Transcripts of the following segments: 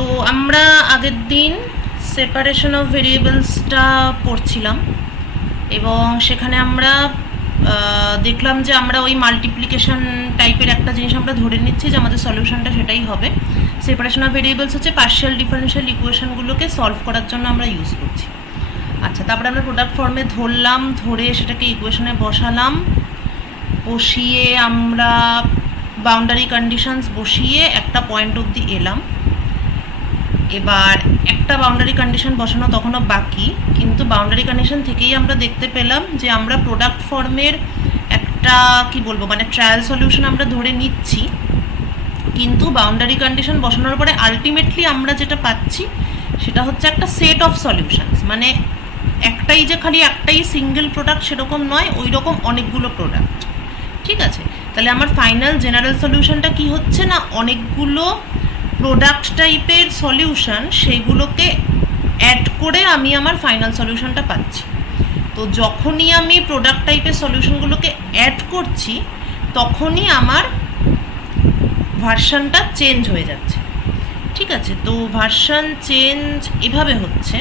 তো আমরা আগের দিন সেপারেশন অফ ভেরিয়েবলসটা পড়ছিলাম এবং সেখানে আমরা দেখলাম যে আমরা ওই মাল্টিপ্লিকেশন টাইপের একটা জিনিস আমরা ধরে নিচ্ছি যে আমাদের সলিউশনটা সেটাই হবে। সেপারেশন অফ ভেরিয়েবলস হচ্ছে পার্শিয়াল ডিফারেনশিয়াল ইকুয়েশনগুলোকে সলভ করার জন্য আমরা ইউজ করছি। আচ্ছা, তারপরে আমরা প্রোডাক্ট ফর্মে ধরলাম, ধরে সেটাকে ইকুয়েশনে বসালাম, বসিয়ে আমরা বাউন্ডারি কন্ডিশনস বসিয়ে একটা পয়েন্ট অবধি এলাম। এবার একটা বাউন্ডারি কন্ডিশন বসানো তখনও বাকি, কিন্তু বাউন্ডারি কন্ডিশন থেকেই আমরা দেখতে পেলাম যে আমরা প্রোডাক্ট ফর্মের একটা কি বলবো মানে ট্রায়াল সলিউশন আমরা ধরে নিচ্ছি, কিন্তু বাউন্ডারি কন্ডিশন বসানোর পরে আলটিমেটলি আমরা যেটা পাচ্ছি সেটা হচ্ছে একটা সেট অফ সলিউশনস। মানে একটাই যে খালি একটাই সিঙ্গেল প্রোডাক্ট সেরকম নয়, ওই রকম অনেকগুলো প্রোডাক্ট। ঠিক আছে, তাহলে আমার ফাইনাল জেনারেল সলিউশনটা কি হচ্ছে না, অনেকগুলো প্রোডাক্ট টাইপের সলিউশন, সেইগুলোকে অ্যাড করে আমি আমার ফাইনাল সলিউশনটা পাচ্ছি। তো যখনই আমি প্রোডাক্ট টাইপের সলিউশনগুলোকে অ্যাড করছি তখনই আমার ভার্সনটা চেঞ্জ হয়ে যাচ্ছে। ঠিক আছে, তো ভার্সন চেঞ্জ এভাবে হচ্ছে।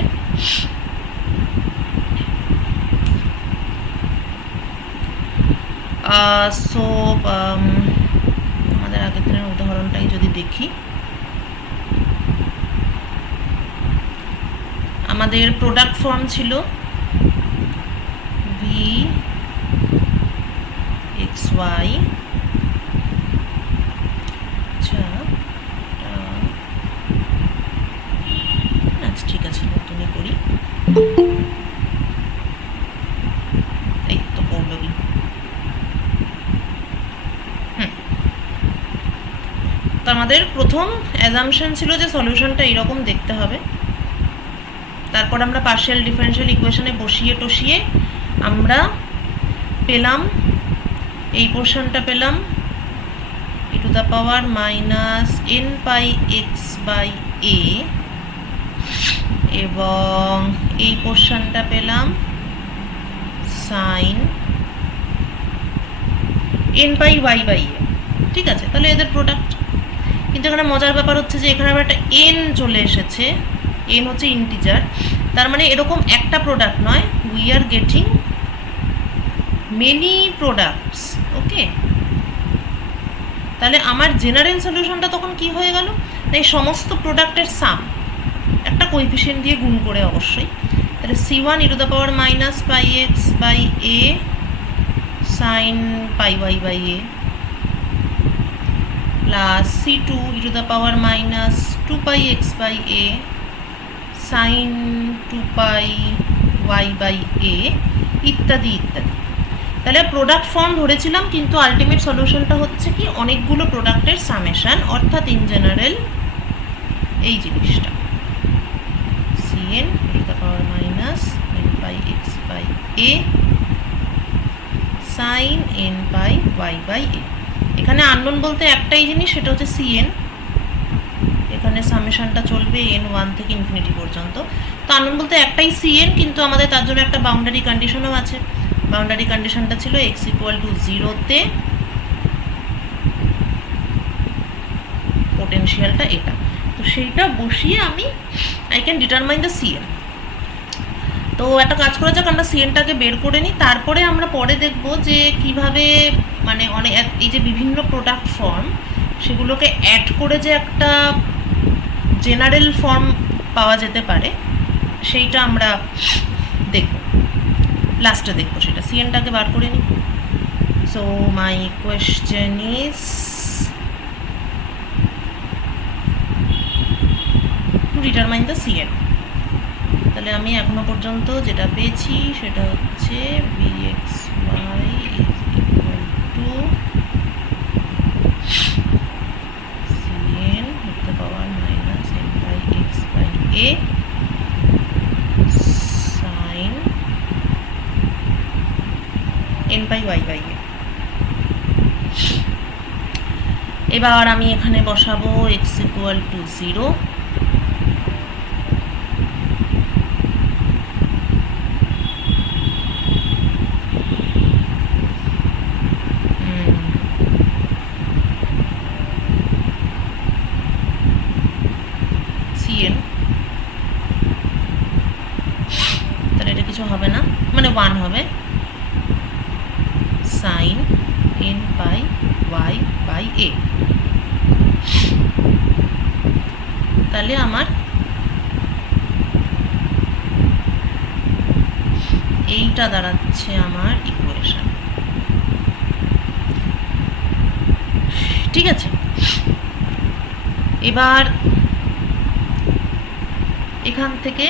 সো আমাদের আগের দিনের উদাহরণটাই যদি দেখি, আমাদের প্রোডাক্ট ফর্ম ছিল ভি এক্স ওয়াই। আচ্ছা আচ্ছা ঠিক আছে, নতুনই করি। এই তো পড়লই। তো আমাদের প্রথম অ্যাজাম্পশন ছিল যে সলিউশনটা এইরকম দেখতে হবে। তারপর আমরা পার্শিয়াল ডিফারেনশিয়াল ইকুয়েশনে বসিয়ে টসিয়ে আমরা পেলাম এই পোর্শনটা পেলাম e to the power minus n pi x by a, এবং এই পোর্শনটা পেলাম sine n pi Y by a. ঠিক আছে, তাহলে এদের প্রোডাক্ট। কিন্তু এখানে মজার ব্যাপার হচ্ছে যে এখানে আবার একটা n চলে এসেছে, n হচ্ছে ইন্টিজার, তার মানে এরকম একটা প্রোডাক্ট নয়, we are getting many products. Okay, তাহলে আমার জেনারেল সলিউশনটা তখন কি হয়ে গেল, এই সমস্ত প্রোডাক্টের সাম একটা কোএফিসিয়েন্ট দিয়ে গুণ করে অবশ্যই। তাহলে c1 e to the power minus pi x by A sine pi Y by a plus c2 e to the power minus 2 pi x by A sine 2 pi Y by a ইত্যাদি ইত্যাদি। তাহলে product form ধরেছিলাম, কিন্তু ultimate সলিউশনটা হচ্ছে কি অনেকগুলো প্রোডাক্টের সামেশন, অর্থাৎ ইন জেনারেল এই জিনিসটা cn e to the power minus n pi x by A sine n pi Y by a. এখানে আননোন বলতে একটাই জিনিস, সেটা হচ্ছে cn। এখানে সামেশনটা চলবে n1 থেকে ইনফিনিটি পর্যন্ত। তো আননোন বলতে একটাই cn, কিন্তু আমাদের তার জন্য একটা বাউন্ডারি কন্ডিশনও আছে। বাউন্ডারি কন্ডিশনটা ছিল x ইকুয়াল টু 0-তে পোটেনশিয়ালটা এটা। তো সেইটা বসিয়ে আমি I can determine the cn। তো একটা কাজ করা যাক, আমরা cnটাকে বের করে নিই, তারপরে আমরা পরে দেখব যে কিভাবে মানে অনেক এই যে বিভিন্ন প্রোডাক্ট ফর্ম সেগুলোকে অ্যাড করে যে একটা জেনারেল ফর্ম পাওয়া যেতে পারে, সেইটা আমরা দেখব, লাস্টে দেখবো সেটা। cnটাকে বার করে নিই। So my question is to determine the cn। তাহলে আমি এখনো পর্যন্ত যেটা পেয়েছি সেটা হচ্ছে vxy is equal to cn to the power minus n by x by A sine n by y by a. এবার আমি এখানে বসাবো x ইকুয়াল টু 0, Cn, তাহলে এটা কিছু হবে না, মানে 1 হবে sin n pi y by a। তাহলে আমার এইটা দাঁড়াচ্ছে আমার ইকুয়েশন। ঠিক আছে, এবার এখান থেকে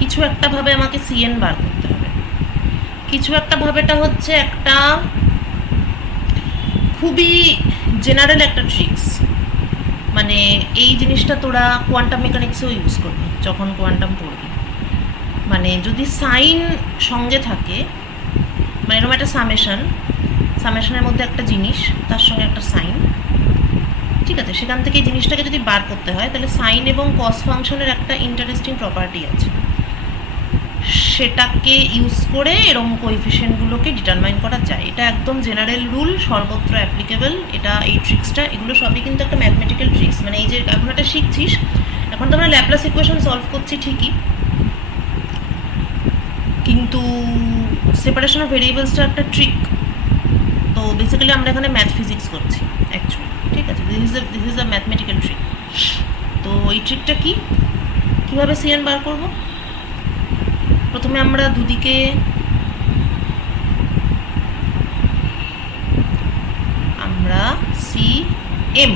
কিছু একটা ভাবে আমাকে Cn বার করতে হবে। কিছু একটা ভাবেটা হচ্ছে একটা খুবই জেনারেল একটা ট্রিক্স, মানে এই জিনিসটা তোরা কোয়ান্টাম মেকানিক্সেও ইউজ করবি যখন কোয়ান্টাম পড়বি। মানে যদি সাইন সঙ্গে থাকে, মানে এরকম একটা সামেশনের মধ্যে একটা জিনিস, তার সঙ্গে একটা সাইন, ঠিক আছে, সেখান থেকে এই জিনিসটাকে যদি বার করতে হয় তাহলে সাইন এবং কস ফাংশনের একটা ইন্টারেস্টিং প্রপার্টি আছে, সেটাকে ইউজ করে এরকম কোএফিসিয়েন্টগুলোকে ডিটারমাইন করা যায়। এটা একদম জেনারেল রুল, সর্বত্র অ্যাপ্লিকেবল। এটা এই ট্রিক্সটা, এগুলো সবই কিন্তু একটা ম্যাথমেটিক্যাল ট্রিক্স। মানে এই যে এখন একটা শিখছিস, এখন তো আমরা ল্যাপ্লাস ইকুয়েশন সলভ করছি ঠিকই, কিন্তু সেপারেশন অফ ভেরিয়েবলসটা একটা ট্রিক। তো বেসিক্যালি আমরা এখানে ম্যাথ ফিজিক্স করছি অ্যাকচুয়ালি, ঠিক আছে, this is a mathematical trick. তো এই ট্রিকটা কি, কীভাবে Cn বার করব? প্রথমে আমরা দুদিকে Cm,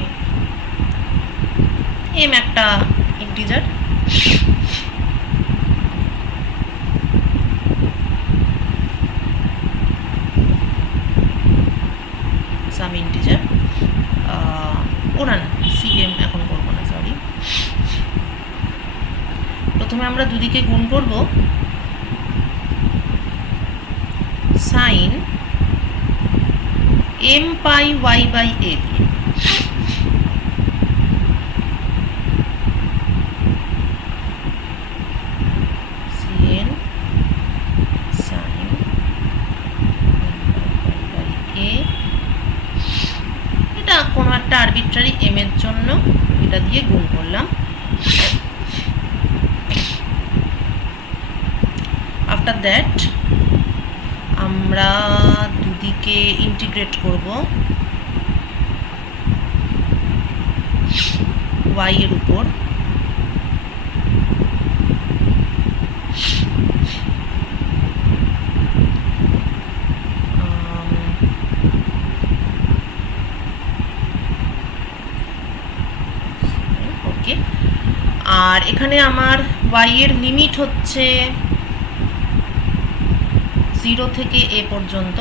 m একটা ইন্টিজার, সাম ইন্টিজার, ওরা না Cm এখন করবো না, সরি। প্রথমে আমরা দুদিকে গুণ করব sign m pi y by a দিয়ে। Cn sin a, এটা কোনো একটা আরবিট্রারি m এর জন্য এটা দিয়ে গুণ করলাম। আফটার দ্যাট আমরা দুদিকে ইন্টিগ্রেট করব y এর উপর, ওকে। আর এখানে আমার y এর লিমিট হচ্ছে 0 থেকে a পর্যন্ত,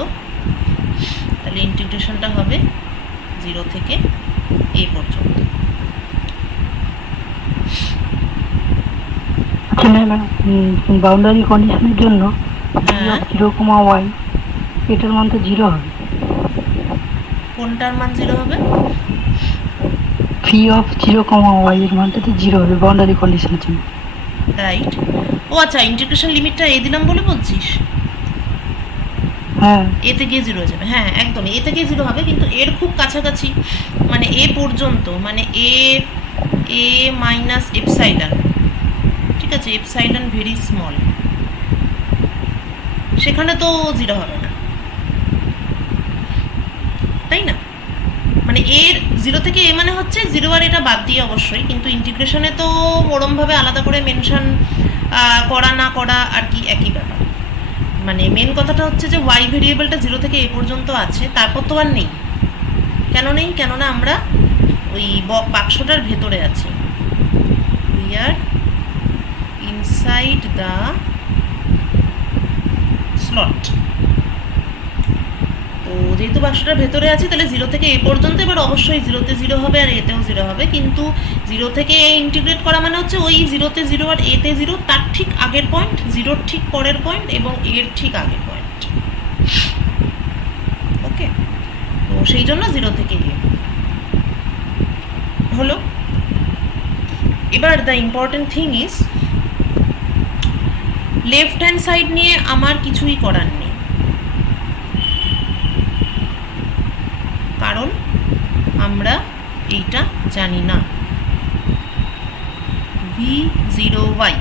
তাহলে ইন্টিগ্রেশনটা হবে 0 থেকে a পর্যন্ত। বাউন্ডারি কন্ডিশনের জন্য 0, y এটার মান তো 0 হবে। কোনটার মান 0 হবে? ফি অফ 0, y এর মানটা তো 0 হবে বাউন্ডারি কন্ডিশনের জন্য, রাইট। ও আচ্ছা, ইন্টিগ্রেশন লিমিটটা a দিলাম বলে বলছিস? হ্যাঁ, এ থেকে 0 হয়ে যাবে, হ্যাঁ একদম এ থেকে 0 হবে, কিন্তু এর খুব কাছাকাছি, মানে এ পর্যন্ত, মানে এ মাইনাস এপসাইলন, ঠিক আছে, এপসাইলন ভেরি স্মল, সেখানে তো 0 হবে না, তাই না? মানে এর 0 থেকে এ মানে হচ্ছে 0 আর এটা বাদ দিয়ে অবশ্যই, কিন্তু ইন্টিগ্রেশনে তো ওরমভাবে আলাদা করে মেনশন করা না করা আর কি একই ব্যাপার। মানে মেন কথাটা হচ্ছে যে y ভেরিয়েবলটা 0 থেকে এ পর্যন্ত আছে, তারপর তো আর নেই। কেন নেই? কেননা আমরা ওই বাক্সটার ভেতরে আছি, we are inside the slot. তো যেহেতু বাক্সটার ভেতরে আছি, তাহলে 0 থেকে এ পর্যন্ত এবার অবশ্যই 0-তে 0 হবে আর এতেও 0 হবে, কিন্তু 0 থেকে এ ইন্টিগ্রেট করা মানে হচ্ছে ওই 0-তে 0 আর এতে 0, তার ঠিক আগের পয়েন্ট, 0-র ঠিক পরের পয়েন্ট এবং এর ঠিক আগের পয়েন্ট, ওকে। তো সেই জন্য 0 থেকে এ হলো। এবার the important thing is, left hand side নিয়ে আমার কিছুই করার নেই, কারণ আমরা এইটা জানি না। v0y,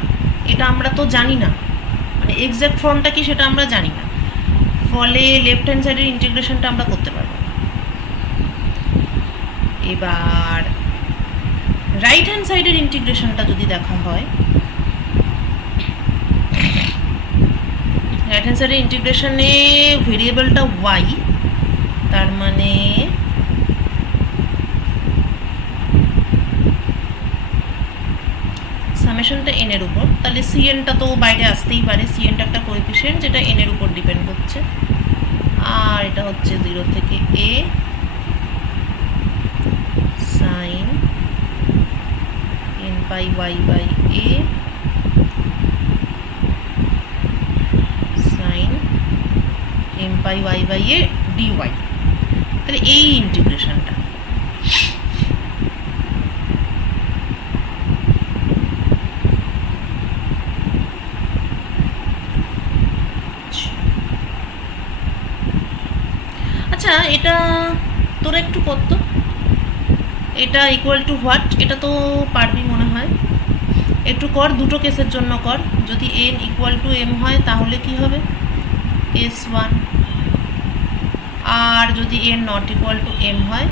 এটা আমরা তো জানি না, মানে এক্স্যাক্ট ফর্মটা কি সেটা আমরা জানি না, ফলে লেফট হ্যান্ড সাইডের ইন্টিগ্রেশনটা আমরা করতে পারবো না। এবার রাইট হ্যান্ড সাইডের ইন্টিগ্রেশনটা যদি দেখা হয়, রাইট হ্যান্ড সাইডের ইন্টিগ্রেশনে ভেরিয়েবলটা ওয়াই, তার মানে সামেশনটা এন এর উপর, তাহলে সিএনটা তো বাইরে আসতেই পারে, সিএনটা একটা কোএফিসিয়েন্ট যেটা এন এর উপর ডিপেন্ড করছে, আর এটা হচ্ছে 0 থেকে a sine n pi Y by A sine M pi Y by a dy. তাহলে এই ইন্টিগ্রেশনটা আচ্ছা, এটা তোরা একটু কত, এটা ইকুয়াল টু হোয়াট, এটা তো পারবি মনে হয়, একটু কর, দুটো কেসের জন্য কর। যদি এন ইকুয়াল টু এম হয় তাহলে কি হবে, কেস 1, আর যদি N not equal to M হয়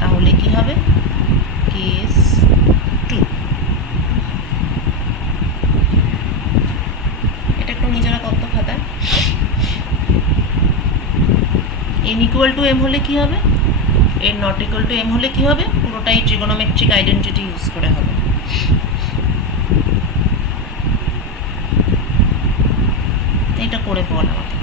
তাহলে কি হবে, কেস 2। এটা একটু নিজেরা কত খাতায়। এন ইকুয়াল টু এম হলে কি হবে, N not equal to M হলে কি হবে, পুরোটাই ট্রিগোনোমেট্রিক আইডেন্টিটি ইউজ করে হবে। এটা করে বল আমাকে।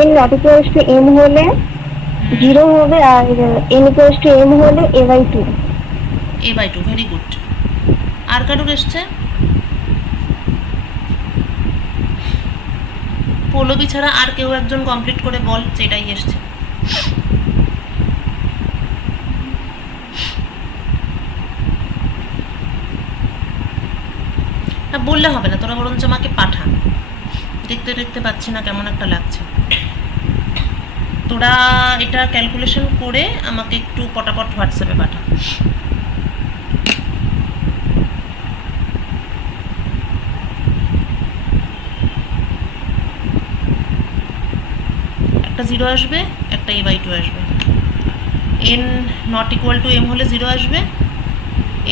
N not equals to M হলে 0 হবে, আর এন ইকুয়ালস টু এম হলে a/2। a/2, very good. আর কারুর এসছে? পৌলবী ছাড়া আর কেউ একজন কমপ্লিট করে বল যেটাই এসছে। না বললে হবে না, তোরা বরঞ্চ আমাকে পাঠা, দেখতে দেখতে পাচ্ছি না কেমন একটা লাগছে। তোরা এটা ক্যালকুলেশন করে আমাকে একটু পটাপট হোয়াটসঅ্যাপে পাঠা। একটা 0 আসবে, একটা a/2 আসবে। N not equal to M হলে 0 আসবে,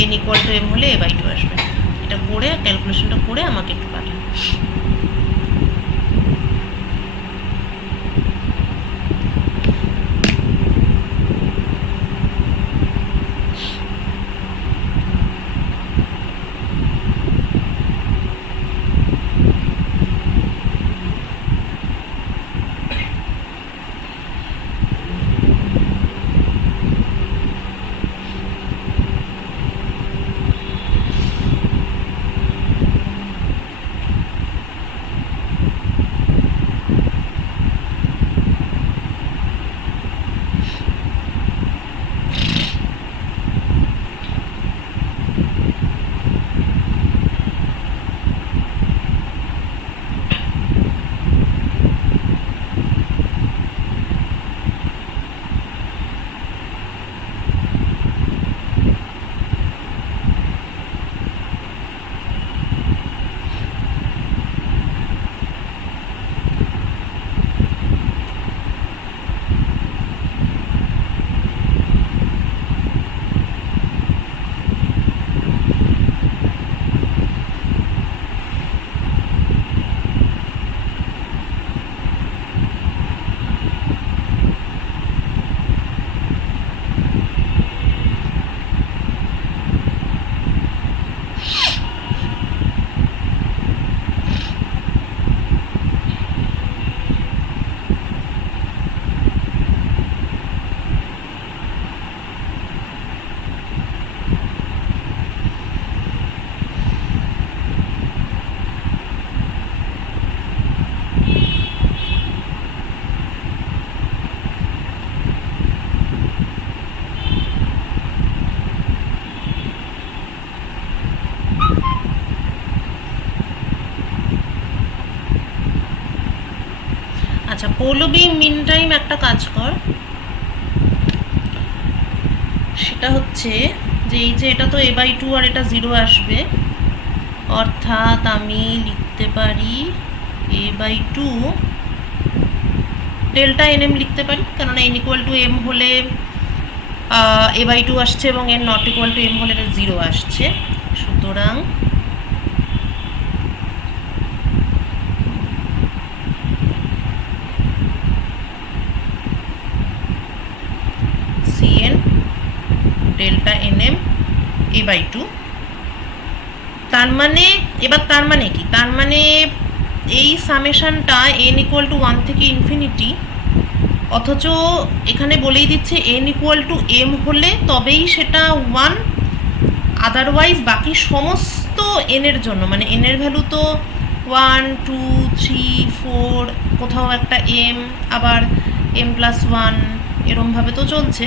এন ইকুয়াল টু এম হলে a/2 আসবে। এটা করে ক্যালকুলেশনটা করে আমাকে একটু পাঠা। আচ্ছা, পৌলবী মিন টাইম একটা কাজ কর, সেটা হচ্ছে যে এই যে এটা তো a/2 আর এটা 0 আসবে, অর্থাৎ আমি লিখতে পারি a/2 ডেল্টা nm লিখতে পারি, কেননা n ইকুয়াল টু m হলে a/2 আসছে এবং n not equal two m হলে এটা 0 আসছে। সুতরাং cn ডেল্টা nm a/2। তার মানে এবার তার মানে কি, তার মানে এই সামেশনটা n ইকুয়াল টু 1 থেকে ইনফিনিটি, অথচ এখানে বলেই দিচ্ছে n ইকুয়াল টু m হলে তবেই সেটা 1, আদারওয়াইজ বাকি সমস্ত n এর জন্য, মানে n এর ভ্যালু তো 1 2 3 4, কোথাও একটা m, আবার m+1 এরমভাবে তো চলছে।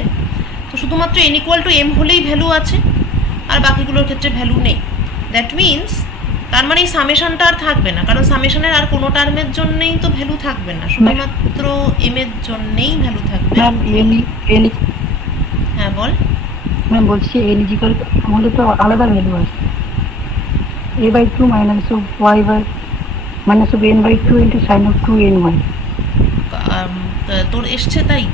তো শুধুমাত্র n ইকুয়াল টু m হলেই ভ্যালু আছে, আর বাকিগুলোর ক্ষেত্রে ভ্যালু নেই। দ্যাট মিনস তার মানে এই সামেশনটা আর থাকবে না, কারণ সামেশনের আর কোনো টার্মের জন্যই তো ভ্যালু থাকবে না, শুধুমাত্র m এর জন্যেই ভ্যালু থাকবে। ম্যাম হ্যাঁ বল। ম্যাম বলছি n ইজিক্যাল হলে তো আলাদা ভ্যালু আছে, a/2 minus of y by minus of n/2 into sine of 2ny। তোর এসছে তাই?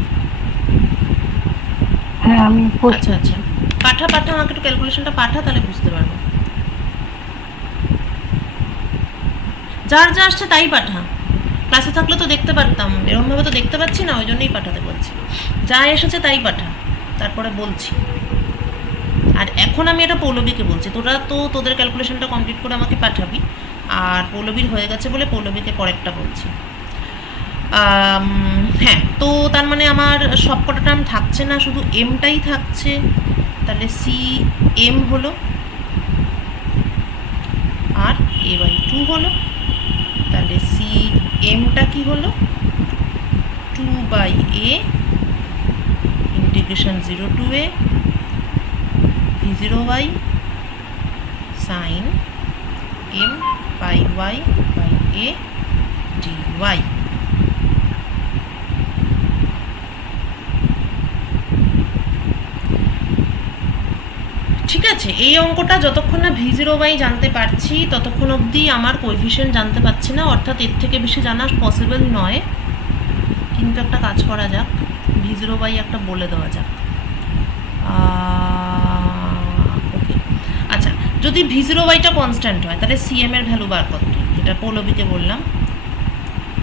হ্যাঁ আমি আচ্ছা আচ্ছা, পাঠা আমাকে একটু ক্যালকুলেশনটা পাঠা, তাহলে বুঝতে পারবো। যার যা আসছে তাই পাঠা, ক্লাসে থাকলে তো দেখতে পারতাম, এরকমভাবে তো দেখতে পাচ্ছি না, ওই জন্যই পাঠাতে বলছি। যা এসেছে তাই পাঠা, তারপরে বলছি। আর এখন আমি এটা পৌলবীকে বলছি, তোরা তো তোদের ক্যালকুলেশনটা কমপ্লিট করে আমাকে পাঠাবি, আর পৌলবীর হয়ে গেছে বলে পৌলবীকে পরেরটা বলছি। হ্যাঁ, তো তার মানে আমার সব কটা টার্ম থাকছে না, শুধু এমটাই থাকছে। তাহলে সি এম হলো আর a/2 হলো, তাহলে সি এমটা কি হলো 2/a integration 0 to a v0y sin m pi y by a dy। ঠিক আছে, এই অঙ্কটা যতক্ষণ না v0y জানতে পারছি ততক্ষণ অবধি আমার কোএফিশিয়েন্ট জানতে পারছি না, অর্থাৎ এর থেকে বেশি জানা পসিবল নয়। কিন্তু একটা কাজ করা যাক, v0y একটা বলে দেওয়া যাক। ওকে, আচ্ছা, যদি v0yটা কনস্ট্যান্ট হয় তাহলে cm এর ভ্যালু বার কত, এটা পৌলবীকে বললাম।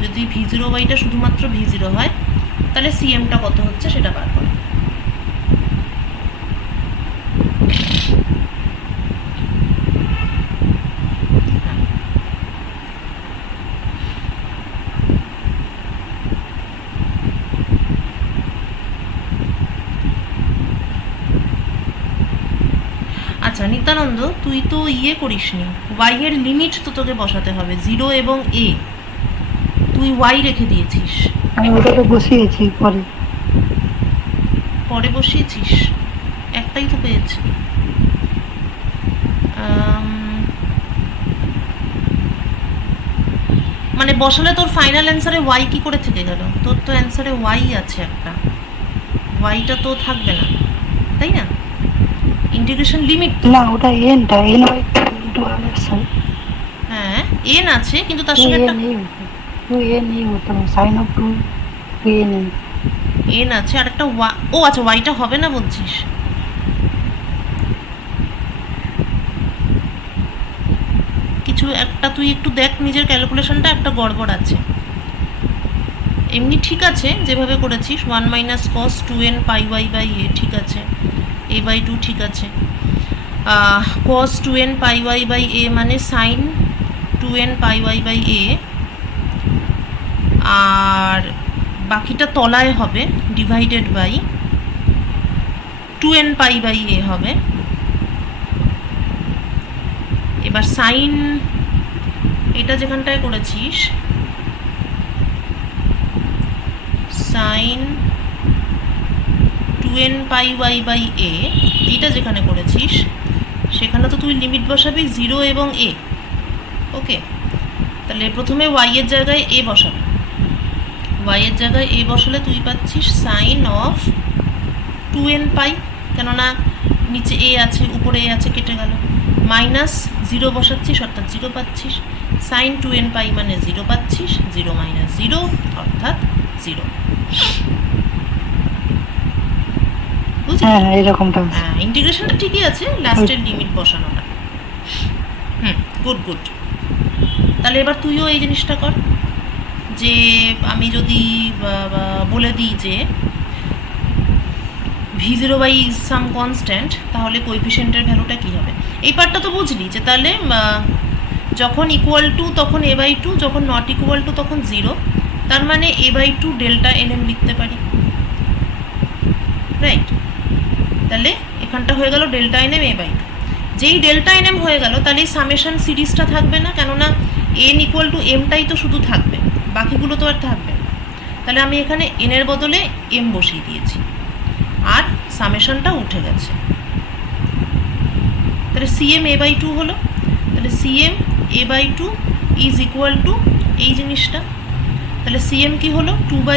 যদি v0yটা শুধুমাত্র v0 হয় তাহলে cmটা কত হচ্ছে সেটা বার করো। আচ্ছা নিত্যানন্দ, তুই তো করিসনি, y এর লিমিট তো তোকে বসাতে হবে 0 এবং a, তুই y রেখে দিয়েছিস। আমি ওটা তো বসিয়েছি পরে বসিয়েছিস, একটাই তো পেয়েছি। মানে বসালে তোর ফাইনাল অ্যান্সারে y কি করে থেকে গেল? তোর তো অ্যান্সারে y আছে একটা, yটা তো থাকবে না, তাই না? ইন্টিগ্রেশন লিমিট না, ওটা nটা n/2 ইনটু r আছে। হ্যাঁ n আছে, কিন্তু তার সঙ্গে একটা n হতো sin অফ 2n n আছে, আর একটা ও আচ্ছা, yটা হবে না বলছিস? কিছু একটা তুই একটু দেখ নিজের ক্যালকুলেশনটা, একটা গড়বড় আছে। এমনি ঠিক আছে যেভাবে করেছিস, 1 minus cos 2n pi y by a ঠিক আছে, a/2 ঠিক আছে, cos 2n pi y by a মানে sin 2n pi y by a, আর বাকিটা তলায় হবে divided by 2n pi by a হবে। এবার সাইন এটা যেখানটায় করেছিস, sine 2n pi y by a, এটা যেখানে করেছিস সেখানে তো তুই লিমিট বসাবি 0 এবং a। ওকে, তাহলে প্রথমে y এর জায়গায় a বসাবি, y এর জায়গায় a বসালে তুই পাচ্ছিস সাইন অফ 2n পাই, কেননা নিচে a আছে উপরে a আছে, কেটে গেল। মাইনাস 0 বসাচ্ছিস অর্থাৎ 0 পাচ্ছিস, সাইন 2n পাই মানে 0 পাচ্ছিস, 0 মাইনাস 0 অর্থাৎ 0। বুঝলি? হ্যাঁ এরকমটা। হ্যাঁ, ইন্টিগ্রেশনটা ঠিকই আছে, লাস্টের লিমিট বসানোটা। Good good. তাহলে এবার তুইও এই জিনিসটা কর, যে আমি যদি বলে দিই যে v0 বাই সাম কনস্ট্যান্ট, তাহলে কোএফিসিয়েন্টের ভ্যালুটা কী হবে? এই পার্টটা তো বুঝলি, যে তাহলে যখন ইকুয়াল টু তখন a/2, যখন নট ইকুয়াল টু তখন 0, তার মানে a/2 ডেল্টা nm লিখতে পারি, রাইট? তাহলে এখানটা হয়ে গেল ডেল্টা nm a/2। যেই ডেল্টা nm হয়ে গেল, তাহলে এই সামেশন সিরিজটা থাকবে না, কেননা n ইকুয়াল টু mটাই তো শুধু থাকবে, বাকিগুলো তো আর থাকবে না। তাহলে আমি এখানে n এর বদলে m বসিয়ে দিয়েছি, আর সামেশনটা উঠে গেছে। তাহলে cm a/2 হলো, তাহলে cm a/2 is equal two এই জিনিসটা। তাহলে cm কি হলো? 2/a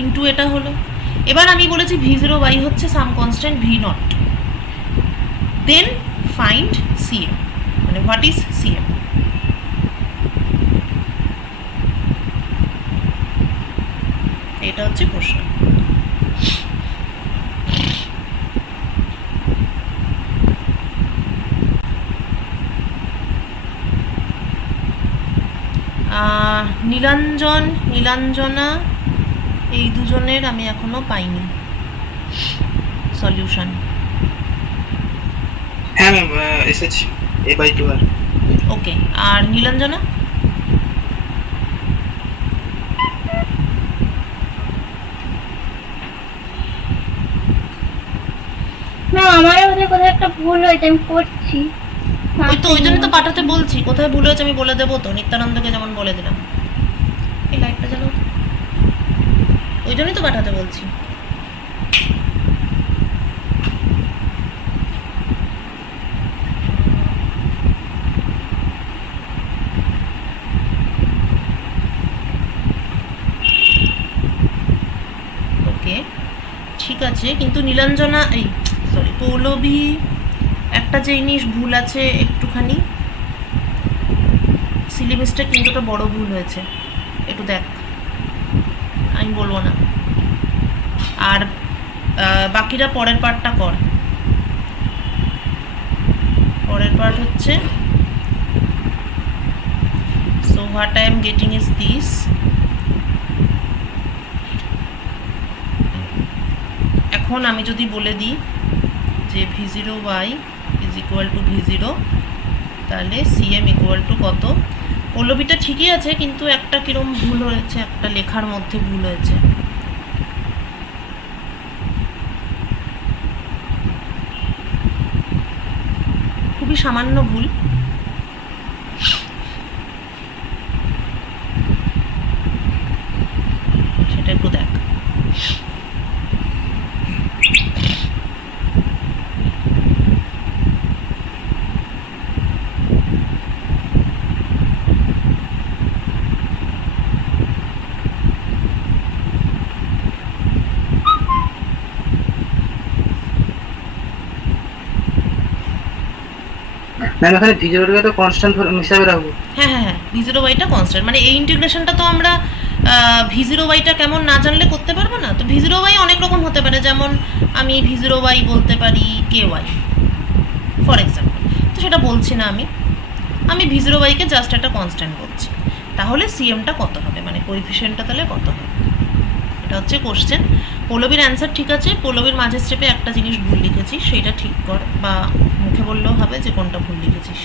ইন্টু এটা হলো। এবার আমি বলেছি v0y হচ্ছে some constant v0, then find cm, মানে হোয়াট ইজ cm। এটা হচ্ছে প্রশ্ন। নীলাঞ্জন, নীলাঞ্জনা, এই দুজনের আমি এখনো পাইনি সলিউশন। হ্যাঁ ম্যাম এসেছি a/2 আর। ওকে, আর নীলাঞ্জনা? না, আমারও বোধহয় কোথাও একটা ভুল হয়েছে, আমি করছি। ওই জন্য তো পাঠাতে বলছি, কোথায় ভুল হয়েছে আমি বলে দেবো তো, নিত্যানন্দকে যেমন বলে দিলাম। এই লাইটটা জ্বালাও, ওই জন্যই তো পাঠাতে বলছি। ওকে ঠিক আছে, কিন্তু নীলাঞ্জনা, এই সরি পৌলবী, একটা জিনিস ভুল আছে একটুখানি, সিলেবাসটা কিন্তু একটা বড় ভুল হয়েছে, একটু দেখ, আমি বলবো না। আর বাকিরা পরের পার্টটা কর। পরের পার্ট হচ্ছে so what I am getting is this, এখন আমি যদি বলে দিই যে v0y is equal two v0, তাহলে cm ইকুয়াল টু কত? পল্লবীটা ঠিকই আছে, কিন্তু একটা কিরম ভুল হয়েছে, একটা লেখার মধ্যে ভুল হয়েছে। খুবই সামান্য ভুল, সেটা একটু দেখ। ম্যাম এখানে v0কে তো কনস্ট্যান্ট হিসাবে রাখবো। হ্যাঁ হ্যাঁ হ্যাঁ, v0y-টা কনস্ট্যান্ট, মানে এই ইন্টিগ্রেশনটা তো আমরা v0y-টা কেমন না জানলে করতে পারবো না। তো v0y অনেক রকম হতে পারে, যেমন আমি v0y বলতে পারি ky ফর এক্সাম্পল, তো সেটা বলছি না আমি v0y-কে জাস্ট একটা কনস্ট্যান্ট বলছি। তাহলে cmটা কত হবে, মানে কোএফিসিয়েন্টটা তাহলে কত হবে, এটা হচ্ছে কোশ্চেন। পল্লবীর অ্যান্সার ঠিক আছে, পল্লবীর মাঝের স্টেপে একটা জিনিস ভুল লিখেছিস, সেইটা ঠিক কর, বা মুখে বললেও হবে যে কোনটা ভুল লিখেছিস।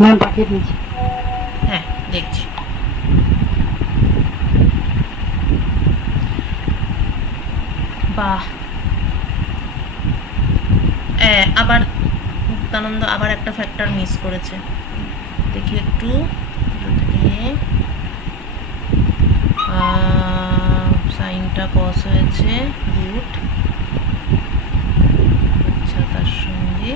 ম্যাম পাঠিয়ে দিয়েছি। হ্যাঁ দেখছি। বাহ, আবার মুক্তানন্দ আবার একটা ফ্যাক্টর মিস করেছে। দেখি একটু সাইনটা কস হয়েছে, রুট, আচ্ছা তার সঙ্গে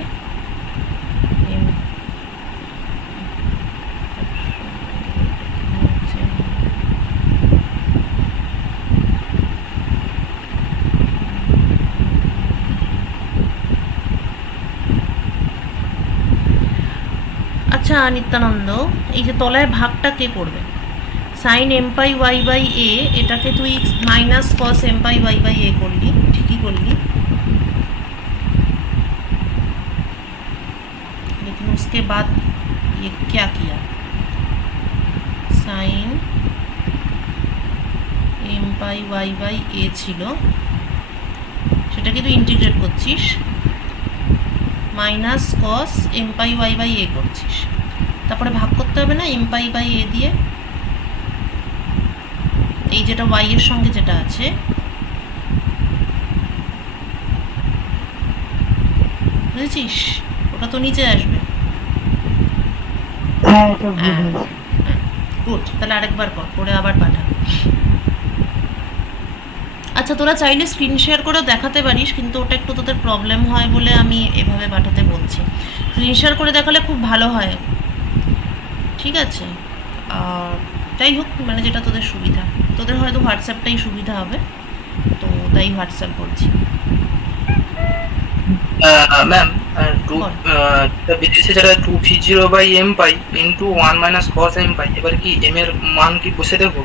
আচ্ছা নিত্যানন্দ, এই যে তলায় ভাগটা কে করবে? Sine M pi Y by a, এটাকে তুই minus cos M pi Y by a করলি, ঠিকই করলি, लेकिन उसके बाद ये क्या किया? Sine m pi y by a ছিল, সেটাকে তুই ইন্টিগ্রেট করছিস, minus cos M pi Y by a করছিস, তারপরে ভাগ করতে হবে না এম পাই বাই এ দিয়ে, এই যেটা ওয়াই এর সঙ্গে যেটা আছে, বুঝেছিস? ওটা তো নিচে আসবে। হ্যাঁ এটা ভুল হয়েছে। গুড, তাহলে আরেকবার কর, করে আবার পাঠা। আচ্ছা তোরা চাইলে স্ক্রিন শেয়ার করেও দেখাতে পারিস, কিন্তু ওটা একটু তোদের প্রবলেম হয় বলে আমি এভাবে পাঠাতে বলছি। স্ক্রিন শেয়ার করে দেখালে খুব ভালো হয়, ঠিক আছে? আর যাই হোক, মানে যেটা তোদের সুবিধা, তোদের হয়তো হোয়াটসঅ্যাপটাই সুবিধা হবে, তো তাই হোয়াটসঅ্যাপ বলছি। ম্যাম বেরিয়েছে যেটা 2v0/m pi into 1 minus cos m পাই, এবার কি m এর মান কি বসে দেবো?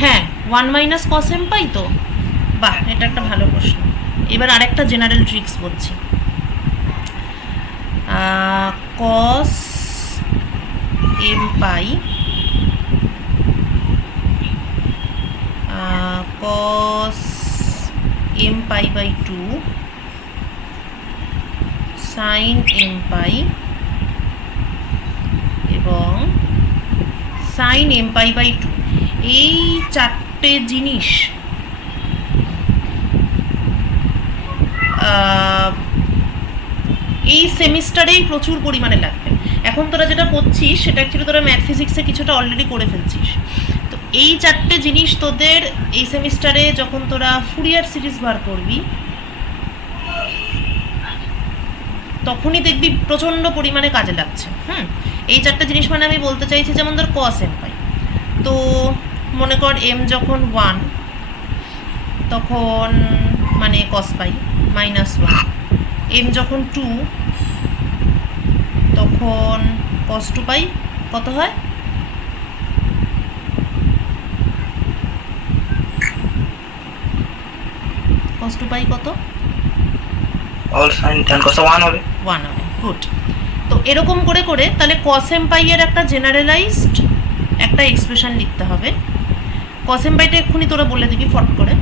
হ্যাঁ 1 মাইনাস কস এম পাই তো, বাহ এটা একটা ভালো প্রশ্ন। এবার আরেকটা জেনারেল ট্রিক্স বলছি। Cos M pi cos m pi by 2 sin m pi এবং sin m পাই বাই 2, এই চারটে জিনিস এই সেমিস্টারেই প্রচুর পরিমাণে লাগবে। এখন তোরা যেটা করছিস সেটা অ্যাকচুয়ালি তোরা ম্যাথ ফিজিক্সে কিছুটা অলরেডি করে ফেলছিস, তো এই চারটে জিনিস তোদের এই সেমিস্টারে যখন তোরা ফুরিয়ার সিরিজ বার করবি তখনই দেখবি প্রচণ্ড পরিমাণে কাজে লাগছে। এই চারটে জিনিস মানে আমি বলতে চাইছি, যেমন ধর কস এম পাই, তো মনে কর এম যখন 1 তখন মানে কস পাই মাইনাস 1, এম যখন 2 তখন কস 2 পাই কত হয়? কস 2 পাই কত? অল sin tan cos 1 হবে। 1 হবে, গুড। তো এরকম করে করে তাহলে কস এম পাই এর একটা জেনারেলাইজড একটা এক্সপ্রেশন লিখতে হবে। কস এম পাইটা এক্ষুনি তোরা বলে দিবি ফট করে,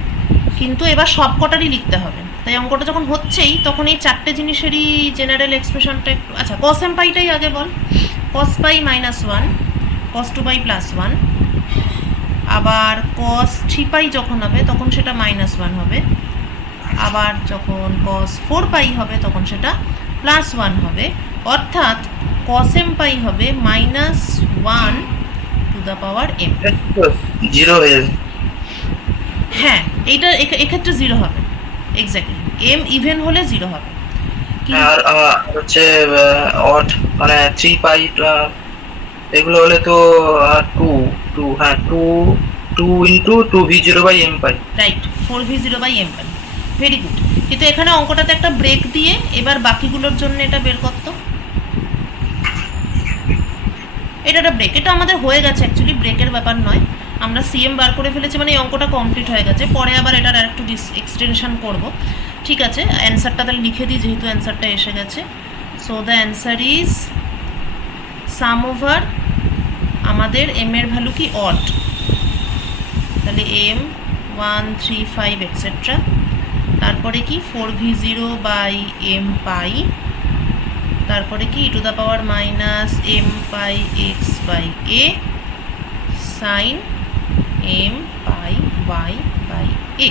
কিন্তু এবার সব কটারই লিখতে হবে। তাই অঙ্কটা যখন হচ্ছেই তখন এই চারটে জিনিসেরই জেনারেল এক্সপ্রেশনটা একটু, আচ্ছা কস এম পাইটাই আগে বল। কস পাই মাইনাস 1, কস 2 পাই প্লাস 1, আবার কস 3 পাই যখন হবে তখন সেটা মাইনাস 1 হবে, আবার যখন কস 4 পাই হবে তখন সেটা প্লাস 1 হবে, অর্থাৎ কস এম পাই হবে minus 1 to the power M. 0 হয়ে যাবে। হ্যাঁ এইটা এক্ষেত্রে 0 হবে, এক্স্যাক্টলি, এম ইভেন হলে 0 হবে। আর হচ্ছে অড মানে 3 পাই এগুলো হলে তো 2 হ্যাঁ 2 ইন্টু 2v0/m পাই, রাইট, 4v0/m পাই, ভেরি গুড। কিন্তু এখানে অঙ্কটাতে একটা ব্রেক দিয়ে এবার বাকিগুলোর জন্য এটা বের করতো, এটা একটা ব্রেক, এটা আমাদের হয়ে গেছে অ্যাকচুয়ালি, ব্রেকের ব্যাপার নয়, আমরা সিএম বার করে ফেলেছি, মানে এই অঙ্কটা কমপ্লিট হয়ে গেছে। পরে আবার এটার আরেকটু এক্সটেনশন করব, ঠিক আছে? অ্যান্সারটা তাহলে লিখে দিই যেহেতু অ্যান্সারটা এসে গেছে। So the answer is sum over, আমাদের এম এর ভ্যালু কি অড, তাহলে এম 1 3 5 এটসেট্রা, তারপরে কি 4v0/m পাই তারপরে কি to the power minus M pi x by A sine M pi Y by A.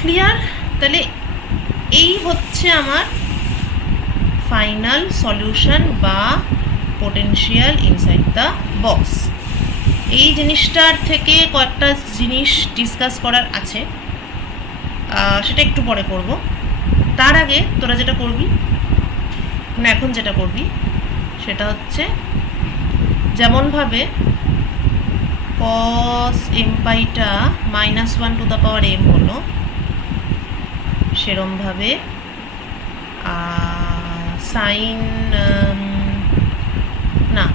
Clear? তাহলে এই হচ্ছে আমার ফাইনাল সলিউশন বা পোটেনশিয়াল ইনসাইড দ্য বক্স। এই জিনিসটার থেকে কয়েকটা জিনিস ডিসকাস করার আছে, সেটা একটু পরে করব। তার আগে তোরা যেটা করবি, মানে এখন যেটা করবি সেটা হচ্ছে যেমনভাবে cos m পাইটা -1 টু দ্য পাওয়ার m হলো, সেরমভাবে সাইন না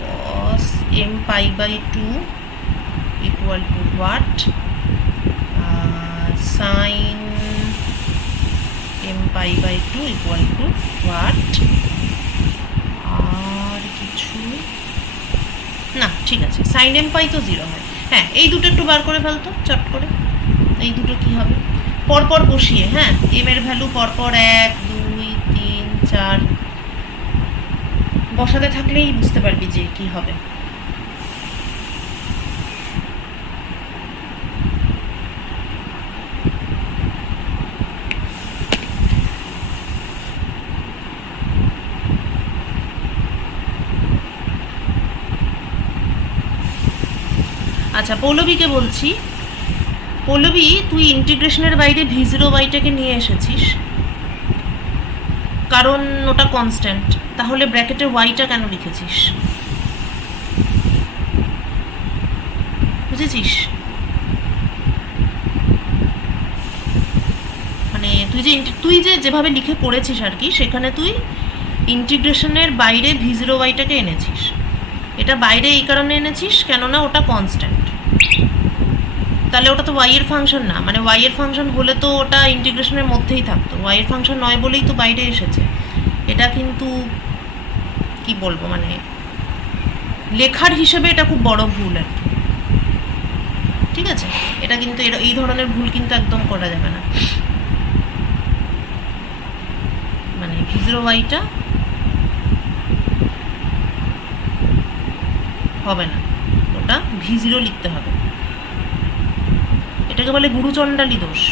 cos m pi by 2 equal to what, sine m pi by 2 equal to what, আর কিছু না, ঠিক আছে। সাইন m পাই তো 0 হয়। হ্যাঁ, এই দুটো একটু বার করে ফেলতো চট করে। এই দুটো কি হবে পরপর বসিয়ে, হ্যাঁ m এর ভ্যালু পরপর 1 2 3 4 বসাতে থাকলেই বুঝতে পারবি যে কি হবে। আচ্ছা, পৌলবীকে বলছি, পৌলবী তুই ইন্টিগ্রেশনের বাইরে v0 বাইটাকে নিয়ে এসেছিস কারণ ওটা কনস্ট্যান্ট, তাহলে ব্র্যাকেটে ওয়াইটা কেন লিখেছিস? বুঝেছিস? মানে তুই যে যেভাবে লিখে পড়েছিস আর কি, সেখানে তুই ইন্টিগ্রেশনের বাইরে v0 বাইটাকে এনেছিস। এটা বাইরে এই কারণে এনেছিস কেননা ওটা কনস্ট্যান্ট, তাহলে ওটা তো ওয়াই এর ফাংশন না, মানে ওয়াই এর ফাংশন হলে তো ওটা ইন্টিগ্রেশনের মধ্যেই থাকতো, ওয়াই এর ফাংশন নয় বলেই তো বাইরে এসেছে। এটা কিন্তু কি বলবো, মানে লেখার হিসেবে এটা খুব বড় ভুল আর কি। ঠিক আছে, এটা কিন্তু এই ধরনের ভুল কিন্তু একদম করা যাবে না। মানে v0 ওয়াইটা হবে না, ওটা v0 লিখতে হবে। এটাকে বলে গুরুচণ্ডালী দোষ।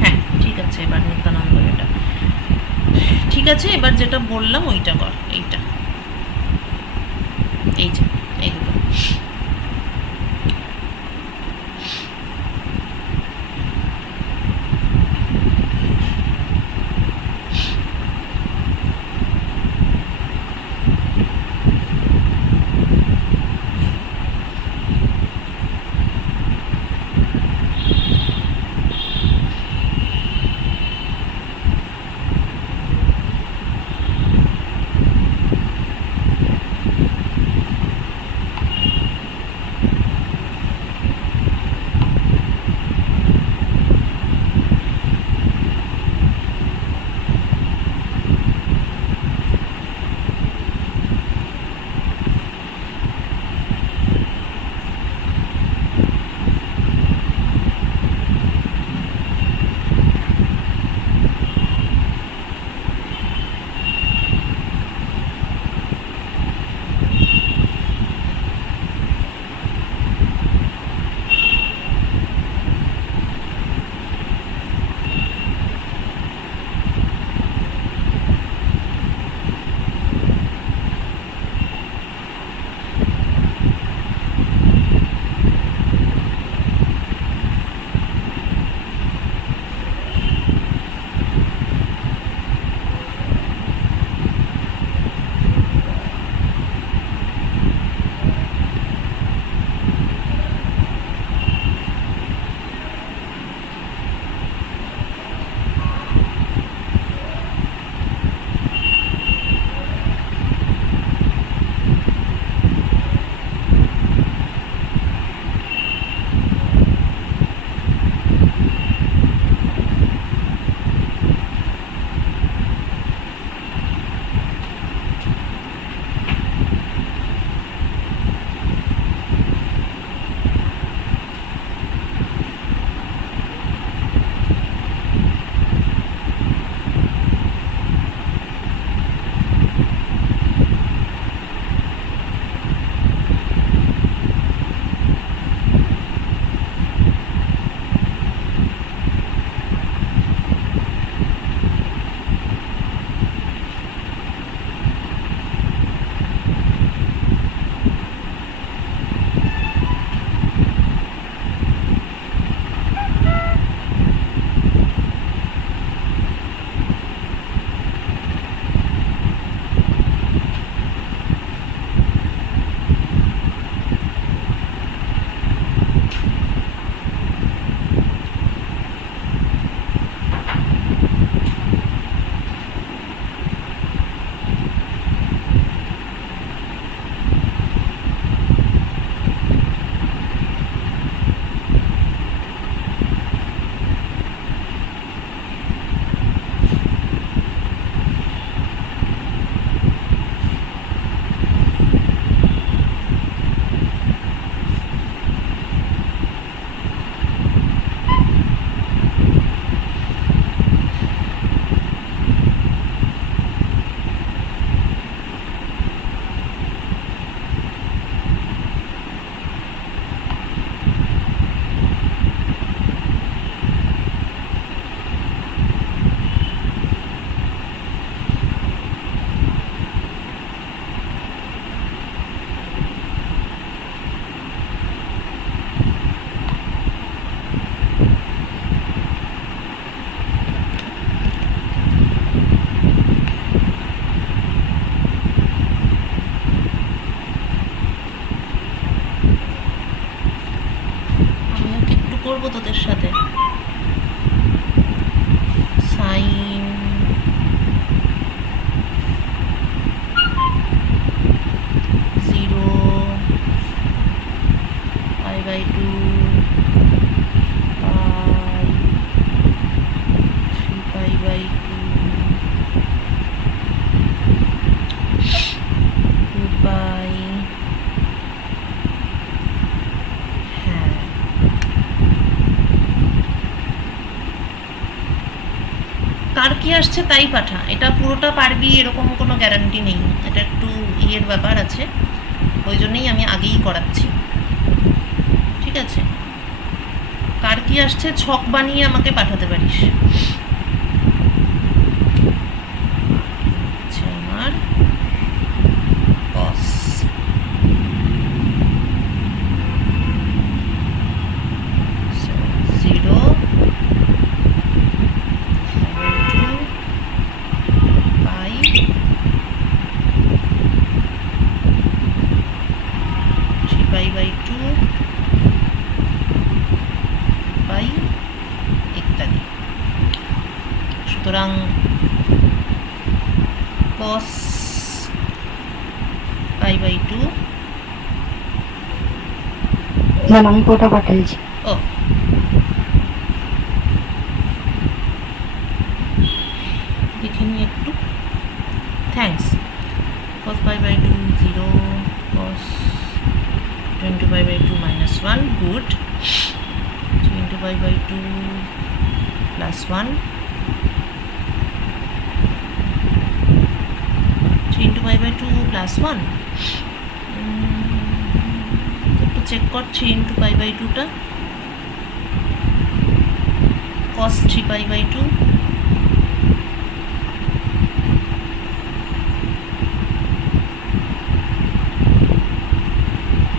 হ্যাঁ ঠিক আছে, এবার নিত্যানন্দ এটা ঠিক আছে। এবার যেটা বললাম ওইটা কর, এইটা এই যে এই দুটো। করবো তোদের সাথে। Sine zero pi by two pi three pi by two two pi. হ্যাঁ, কার কি আসছে তাই পাঠা, এটা পুরোটা পারবি এরকম কোনো গ্যারান্টি নেই, এটা একটু ইয়ের ব্যাপার আছে, ওই জন্যই আমি আগেই করাচ্ছি। ঠিক আছে, কার কি আসছে ছক বানিয়ে আমাকে পাঠাতে পারিস। আচ্ছা, আমার cos so 0 pi 3 pi by 2 pi ইত্যাদি। সুতরাং cos pi by 2 ম্যাম আমি কোটা পাঠিয়েছি। ও দেখে নিই একটু, thanks. cos pi by 2 0 cos 20 pi by 2 minus 1 good 3 pi by 2 plus 1 3 pi by 2 plus 1 একটু চেক কর 3 pi by 2 টা cos 3 pi by 2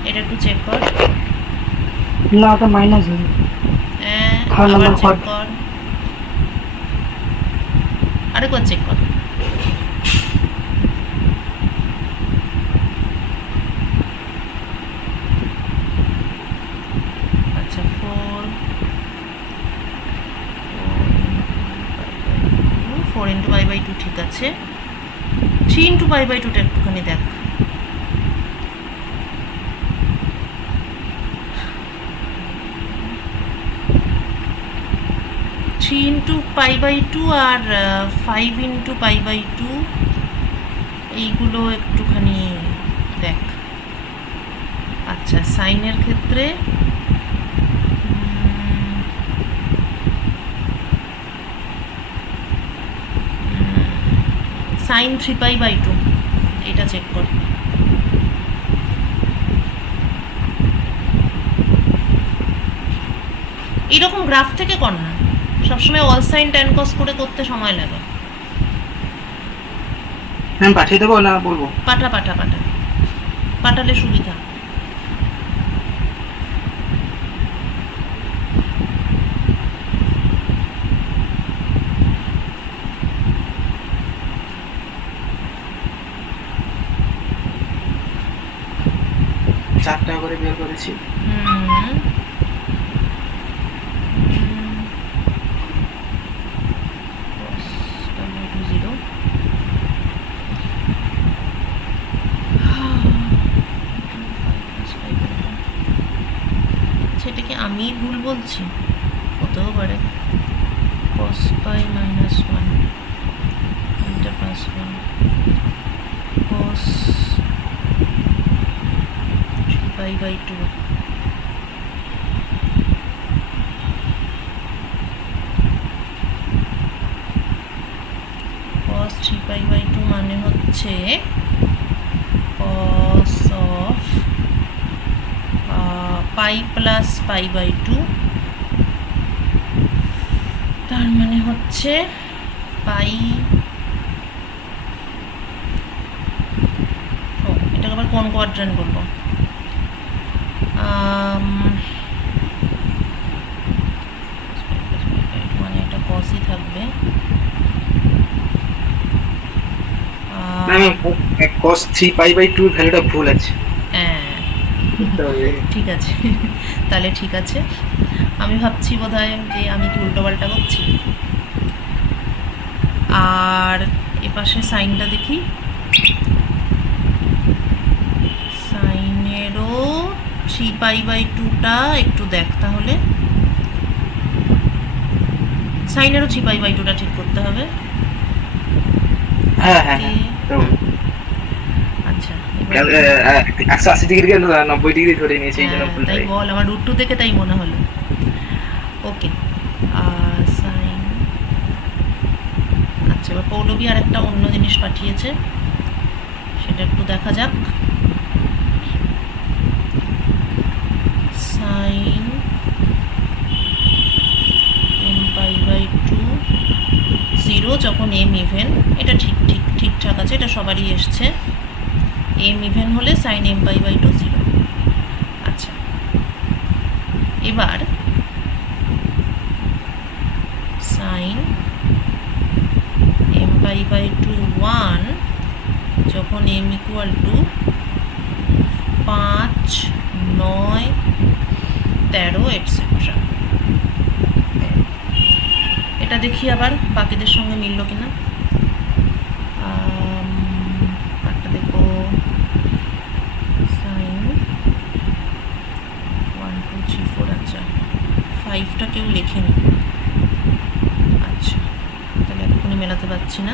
এটা একটু চেক কর। না ওটা মাইনাস হবে। হ্যাঁ, তাহলে আবার আমার চেক কর। কর, আরেকবার চেক কর। আচ্ছা 4 into pi by 2 ঠিক আছে, 3 into pi by 2 টা একটুখানি দেখ। Three into pi by two আর 5 ইন্টু পাই বাই টু এইগুলো একটুখানি দেখ। আচ্ছা, সাইনের ক্ষেত্রে সাইন 3 পাই বাই 2 এটা চেক কর। এইরকম গ্রাফ থেকে কর না, সবসময় অল সাইন ট্যান কস করে করতে সময় লাগে। ম্যাম পাঠিয়ে দেবো না বলবো? পাঠা পাঠা পাঠা, পাঠালে সুবিধা। চারটা করে বের করেছি। সেটা কি আমি ভুল বলছি? হতেও পারে। cos pi minus 1 এটা plus 1 cos 3 pi by 2 cos 3 pi by 2 মানে হচ্ছে cos of pi plus pi by 2, তার মানে হচ্ছে পাই, এটাকে আবার কোন কোয়াড্রান্ট বলবো? মানে এটা কসই থাকবে। cos 3 pi by 2 ভ্যালুটা ভুল আছে। হ্যাঁ ঠিক আছে, তাহলে ঠিক আছে। আমি ভাবছি বোধহয় যে আমি কি উল্টোপাল্টা করছি। আর এপাশে সাইনটা দেখি, সাইনেরও 3π/2টা একটু দেখ তাহলে, সাইনেরও 3π/2টা ঠিক করতে হবে। হ্যাঁ হ্যাঁ হ্যাঁ তো আচ্ছা, 180 ডিগ্রিকে 90 ডিগ্রি ধরে নিয়েছে, এই জন্য ভুল তাই হয়। বল, আমার √2 দেখে তাই মনে হলো। ওকে, সাইন। আচ্ছা, এবার পৌলবী আর একটা অন্য জিনিস পাঠিয়েছে, সেটা একটু দেখা যাক। সাইন nπ/2 0 যখন m ইভেন, এটা ঠিকঠাক আছে, এটা সবারই এসছে। m ইভেন হলে সাইন nπ/2 0। আচ্ছা, এবার সাইন nπ/2 1 যখন m = 5, 9, 13 এটসেট্রা। এটা দেখি আবার বাকিদের সঙ্গে মিলল কিনা। একটা দেখো, সাইন 1 2 3 4, আচ্ছা 5টা কেউ লেখেনি। আচ্ছা, তাহলে এক্ষুনি মেলাতে পারছি না।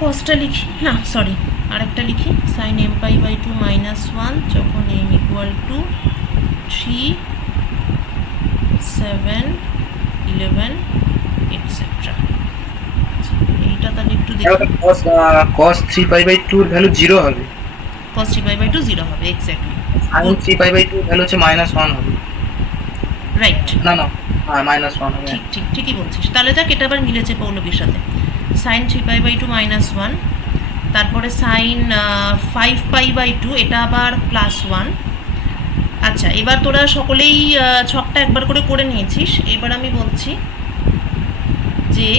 কসটা লিখি না, সরি, আরেকটা লিখি, সাইন nπ/2 -1 যখন m = 3, 7, 11 এটসেট্রা। এইটা তাহলে একটু দেখি। cos 3π/2 এর ভ্যালু 0 হবে, cos 3π/2 0 হবে, এক্স্যাক্টলি, sin 3π/2 এর ভ্যালু হচ্ছে -1 হবে। রাইট, না না, -1 হবে। ঠিকই বলছিস। তাহলে দেখ, এটা আবার মিলেছে পৌলবীর সাথে। সাইন 3π/2 -1, তারপরে সাইন 5π/2, এটা আবার +1। আচ্ছা, এবার তোরা সকলেই ছকটা একবার করে নিয়েছিস। এবার আমি বলছি যে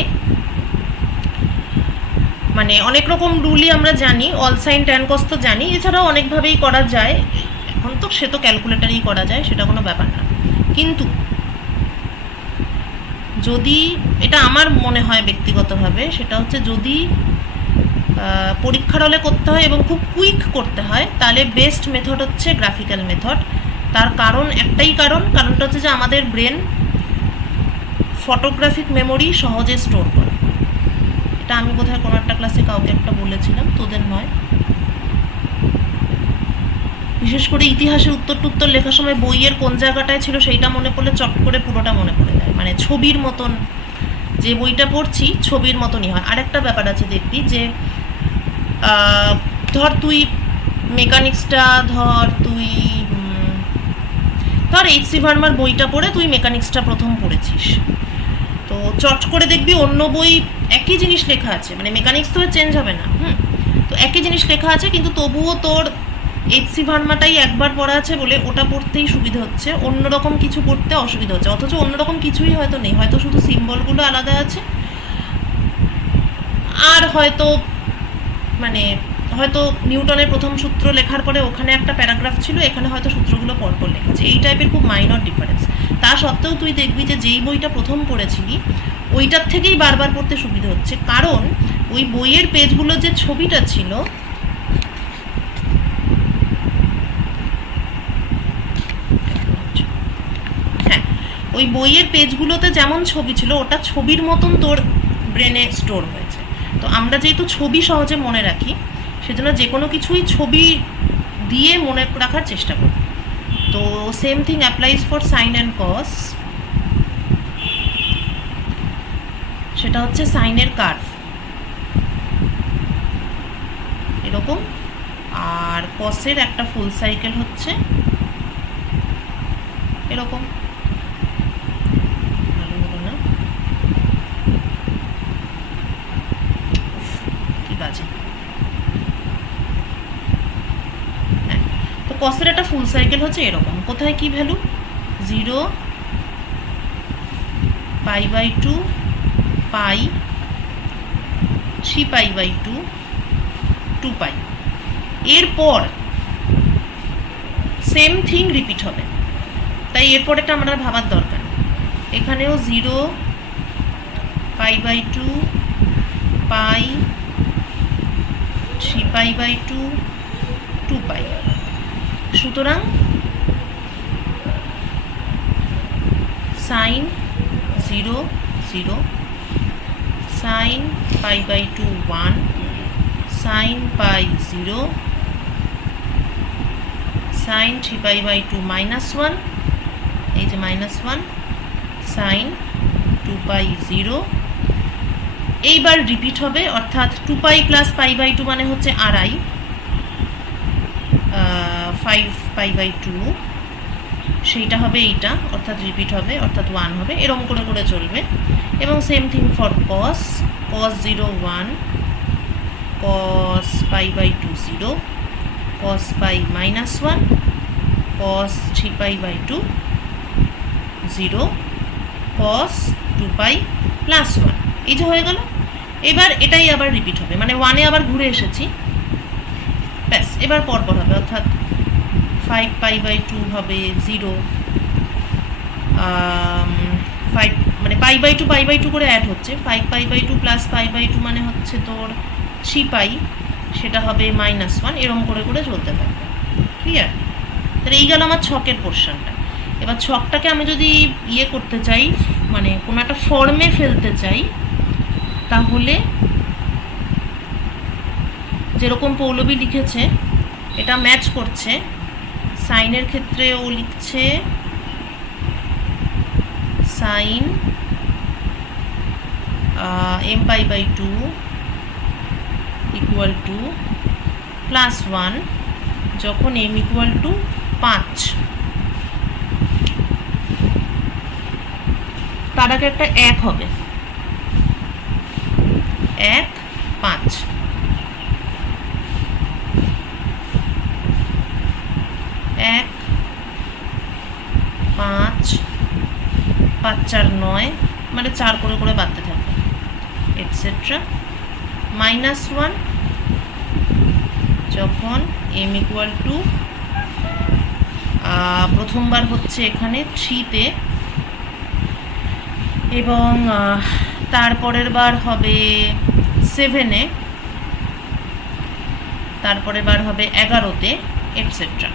মানে অনেক রকম রুলই আমরা জানি, অল সাইন ট্যান কস তো জানি, এছাড়াও অনেকভাবেই করা যায়। এখন তো সে তো ক্যালকুলেটারেই করা যায়, সেটা কোনো ব্যাপার না। কিন্তু যদি, এটা আমার মনে হয় ব্যক্তিগতভাবে, সেটা হচ্ছে যদি পরীক্ষার হলে করতে হয় এবং খুব কুইক করতে হয়, তাহলে বেস্ট মেথড হচ্ছে গ্রাফিক্যাল মেথড। তার কারণ একটাই, কারণটা হচ্ছে যে আমাদের ব্রেন ফটোগ্রাফিক মেমোরি সহজে স্টোর করে। এটা আমি বোধহয় কোনো একটা ক্লাসে কাউকে একটা বলেছিলাম, তোদের নয়। বিশেষ করে ইতিহাসে উত্তর লেখার সময় বইয়ের কোন জায়গাটায় ছিল সেইটা মনে পড়লে চট করে পুরোটা মনে পড়ে যায়, মানে ছবির মতন, যে বইটা পড়ছি ছবির মতনই হয়। আরেকটা ব্যাপার আছে দেখবি, যে ধর তুই মেকানিক্সটা, ধর এইচ.সি. ভার্মার বইটা পড়ে তুই মেকানিক্সটা প্রথম পড়েছিস, তো চট করে দেখবি অন্য বই একই জিনিস লেখা আছে, মানে মেকানিক্স তো চেঞ্জ হবে না, তো একই জিনিস লেখা আছে, কিন্তু তবুও তোর এইচ.সি. ভার্মাটাই একবার পড়া আছে বলে ওটা পড়তেই সুবিধা হচ্ছে, অন্যরকম কিছু পড়তে অসুবিধা হচ্ছে। অথচ অন্যরকম কিছুই হয়তো নেই, হয়তো শুধু সিম্বলগুলো আলাদা আছে, আর হয়তো মানে হয়তো নিউটনের প্রথম সূত্র লেখার পরে ওখানে একটা প্যারাগ্রাফ ছিল, এখানে হয়তো সূত্রগুলো পরপর লেখা আছে। এই টাইপের খুব মাইনর ডিফারেন্স। তা সত্ত্বেও তুই দেখবি যে যেই বইটা প্রথম পড়েছিলি ওইটার থেকেই বারবার পড়তে সুবিধা হচ্ছে, কারণ ওই বইয়ের পেজগুলো যে ছবিটা ছিল, হ্যাঁ, ওই বইয়ের পেজগুলোতে যেমন ছবি ছিল, ওটা ছবির মতন তোর ব্রেনে স্টোর হয়েছে। তো আমরা যেহেতু ছবি সহজে মনে রাখি, সেজন্য যে কোনো কিছুই ছবি দিয়ে মনে রাখার চেষ্টা করি। তো same thing applies for sine and cos. সেটা হচ্ছে সাইনের কার্ভ এরকম, আর কসের একটা ফুল সাইকেল হচ্ছে এরকম। ভালো হলো না, কি বাজে। হ্যাঁ, তো কসের একটা ফুল সাইকেল হচ্ছে এরকম। কোথায় কি ভ্যালু? 0, π/2, পাই, 3π/2, 2π। এরপর সেম থিং রিপিট হবে, তাই এরপরেটা আমার আর ভাবার দরকার নেই। এখানেও 0, π/2, পাই, 3π/2, 2π। সুতরাং sin 0, 0, sin π/2 1, sin π 0, sin 3π/2 -1, এই যে -1, sin 2π 0। এইবার রিপিট হবে, অর্থাৎ 2π + π/2 মানে হচ্ছে আড়াই, 5π/2, সেইটা হবে এইটা, অর্থাৎ রিপিট হবে, অর্থাৎ 1 হবে। এরকম করে করে চলবে। এবং same thing for cos 0 1, cos π/2 0, cos π -1, cos 3π/2 0, cos 2π + 1। এই যে হয়ে গেল। এবার এটাই আবার রিপিট হবে, মানে 1-এ আবার ঘুরে এসেছি, ব্যাস। এবার পরপর হবে, অর্থাৎ 5π/2 হবে 0, 5 মানে π/2 করে অ্যাড হচ্ছে, 5π/2 + π/2 মানে হচ্ছে তোর 3π, সেটা হবে -1। এরকম করে করে চলতে থাকবে। ক্লিয়ার? তাহলে এই গেল আমার ছকের পোর্শনটা। এবার ছকটাকে আমি যদি করতে চাই, মানে কোনো একটা ফর্মে ফেলতে চাই, তাহলে যেরকম পৌলবী লিখেছে এটা ম্যাচ করছে। সাইনের ক্ষেত্রে ও লিখছে সাইন mπ/2 = +1 যখন m = 5। তার আগে একটা 1 হবে, 1 5, এক 5, 5 4 9, মানে 4 করে করে বাড়তে থাকবে, এটসেট্রা। -1 যখন m = প্রথমবার হচ্ছে এখানে 3-তে, এবং তারপরের বার হবে 7-এ, তারপরের বার হবে 11-তে, এটসেট্রা।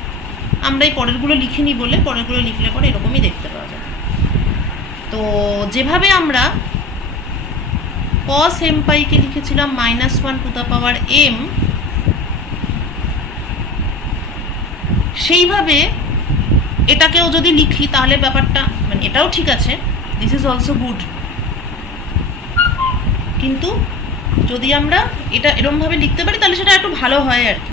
আমরা এই পরেরগুলো লিখিনি বলে, পরেরগুলো লিখলে পরে এরকমই দেখতে পাওয়া যাবে। তো যেভাবে আমরা cos mπ-কে লিখেছিলাম -1m, সেইভাবে এটাকেও যদি লিখি তাহলে ব্যাপারটা, মানে এটাও ঠিক আছে, দিস ইজ অলসো গুড, কিন্তু যদি আমরা এটা এরমভাবে লিখতে পারি তাহলে সেটা একটু ভালো হয় আর কি,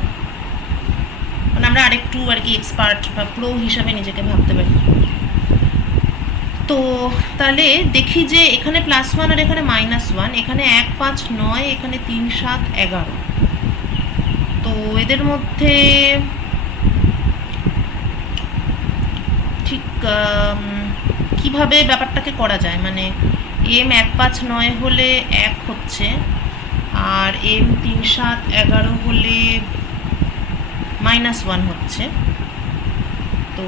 মানে আমরা আরেকটু আর কি এক্সপার্ট বা প্রো হিসাবে নিজেকে ভাবতে পারি। তো তাহলে দেখি যে এখানে +1 আর এখানে -1, এখানে 1 5 9, এখানে 3 7 11। তো এদের মধ্যে ঠিক কিভাবে ব্যাপারটাকে করা যায়, মানে m 1 5 9 হলে 1 হচ্ছে, আর m 3 7 11 হলে -1 হচ্ছে। তো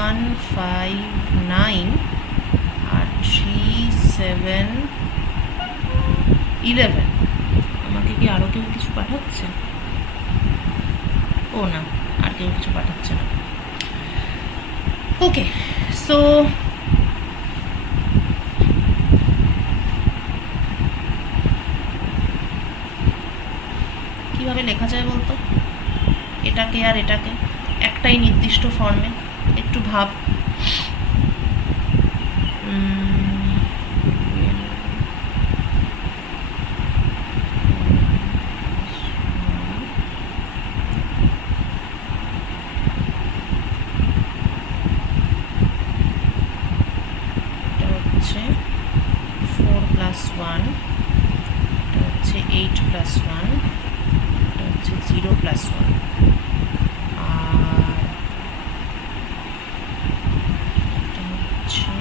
1 5 9 আর 3 7 11। আমাকে কি আরও কেউ কিছু পাঠাচ্ছে? ও না, আর কেউ কিছু পাঠাচ্ছে না। ওকে, সো কিভাবে লেখা যায় বলতো এটাকে আর এটাকে একটাই নির্দিষ্ট ফর্মে? একটু ভাব। এটা হচ্ছে 4 + 1, এটা হচ্ছে 8 + 1, এটা হচ্ছে 0 + 1, আর এটা হচ্ছে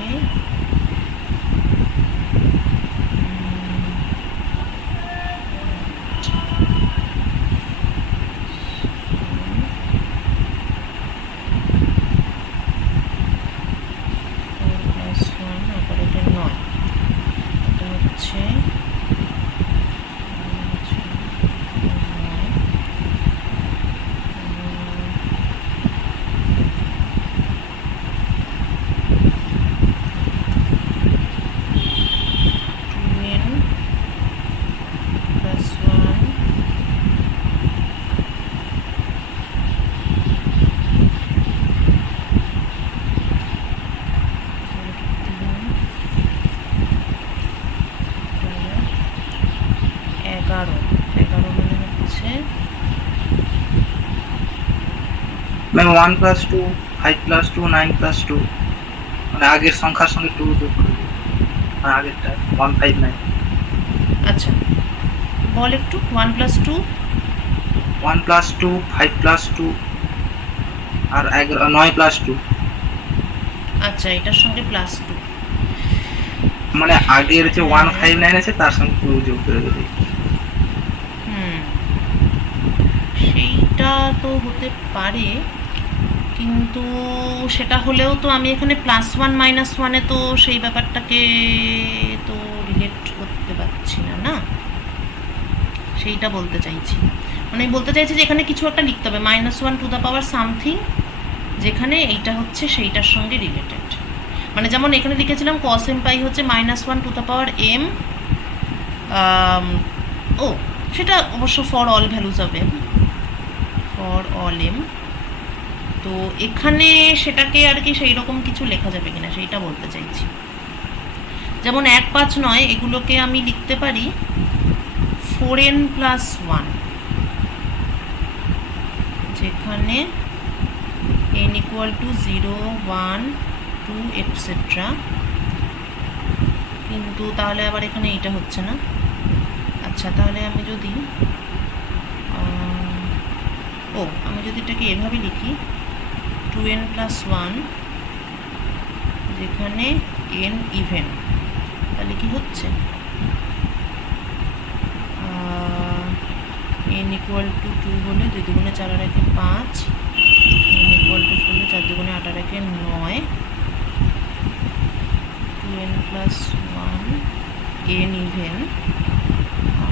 ম্যাম 1 প্লাস 2 5 প্লাস 2 9 প্লাস 2 মানে আগের সংখ্যার সঙ্গে 2 যোগ করে দিই। আর আগেরটা 159 আচ্ছা বল একটু 1+2 1 প্লাস 2 5 প্লাস 2 আর 9 প্লাস 2 আচ্ছা এটার সঙ্গে +2 মানে আগের যে 159 আছে তার সঙ্গে 2 যোগ করে দিই। সেইটা তো হতে পারে, কিন্তু সেটা হলেও তো আমি এখানে +1 -1 তো সেই ব্যাপারটাকে তো রিলেট করতে পারছি না, না সেইটা বলতে চাইছি। মানে আমি বলতে চাইছি যে এখানে কিছু একটা লিখতে হবে -1 টু দ্য পাওয়ার সামথিং, যেখানে এইটা হচ্ছে সেইটার সঙ্গে রিলেটেড। মানে যেমন এখানে লিখেছিলাম cos m পাই হচ্ছে -1 টু দ্য পাওয়ার m, ও সেটা অবশ্য for all values of m, for all m। তো এখানে সেটাকে আর কি সেই রকম কিছু লেখা যাবে কিনা সেইটা বলতে চাইছি। যেমন 1 5 9 এগুলোকে আমি লিখতে পারি 4n + 1, যেখানে n = 0 1 2 এটসেট্রা। কিন্তু তাহলে আবার এখানে এইটা হচ্ছে না। আচ্ছা তাহলে আমি যদি আমি যদি এটাকে এভাবে লিখি 2n + 1, যেখানে n ইভেন, তাহলে কি হচ্ছে n = 2 হলে 2 দুগুণে 4 আর 1 5, n = 4 4 দুগুণে 8 আর 1 9, 2n + 1 n ইভেন,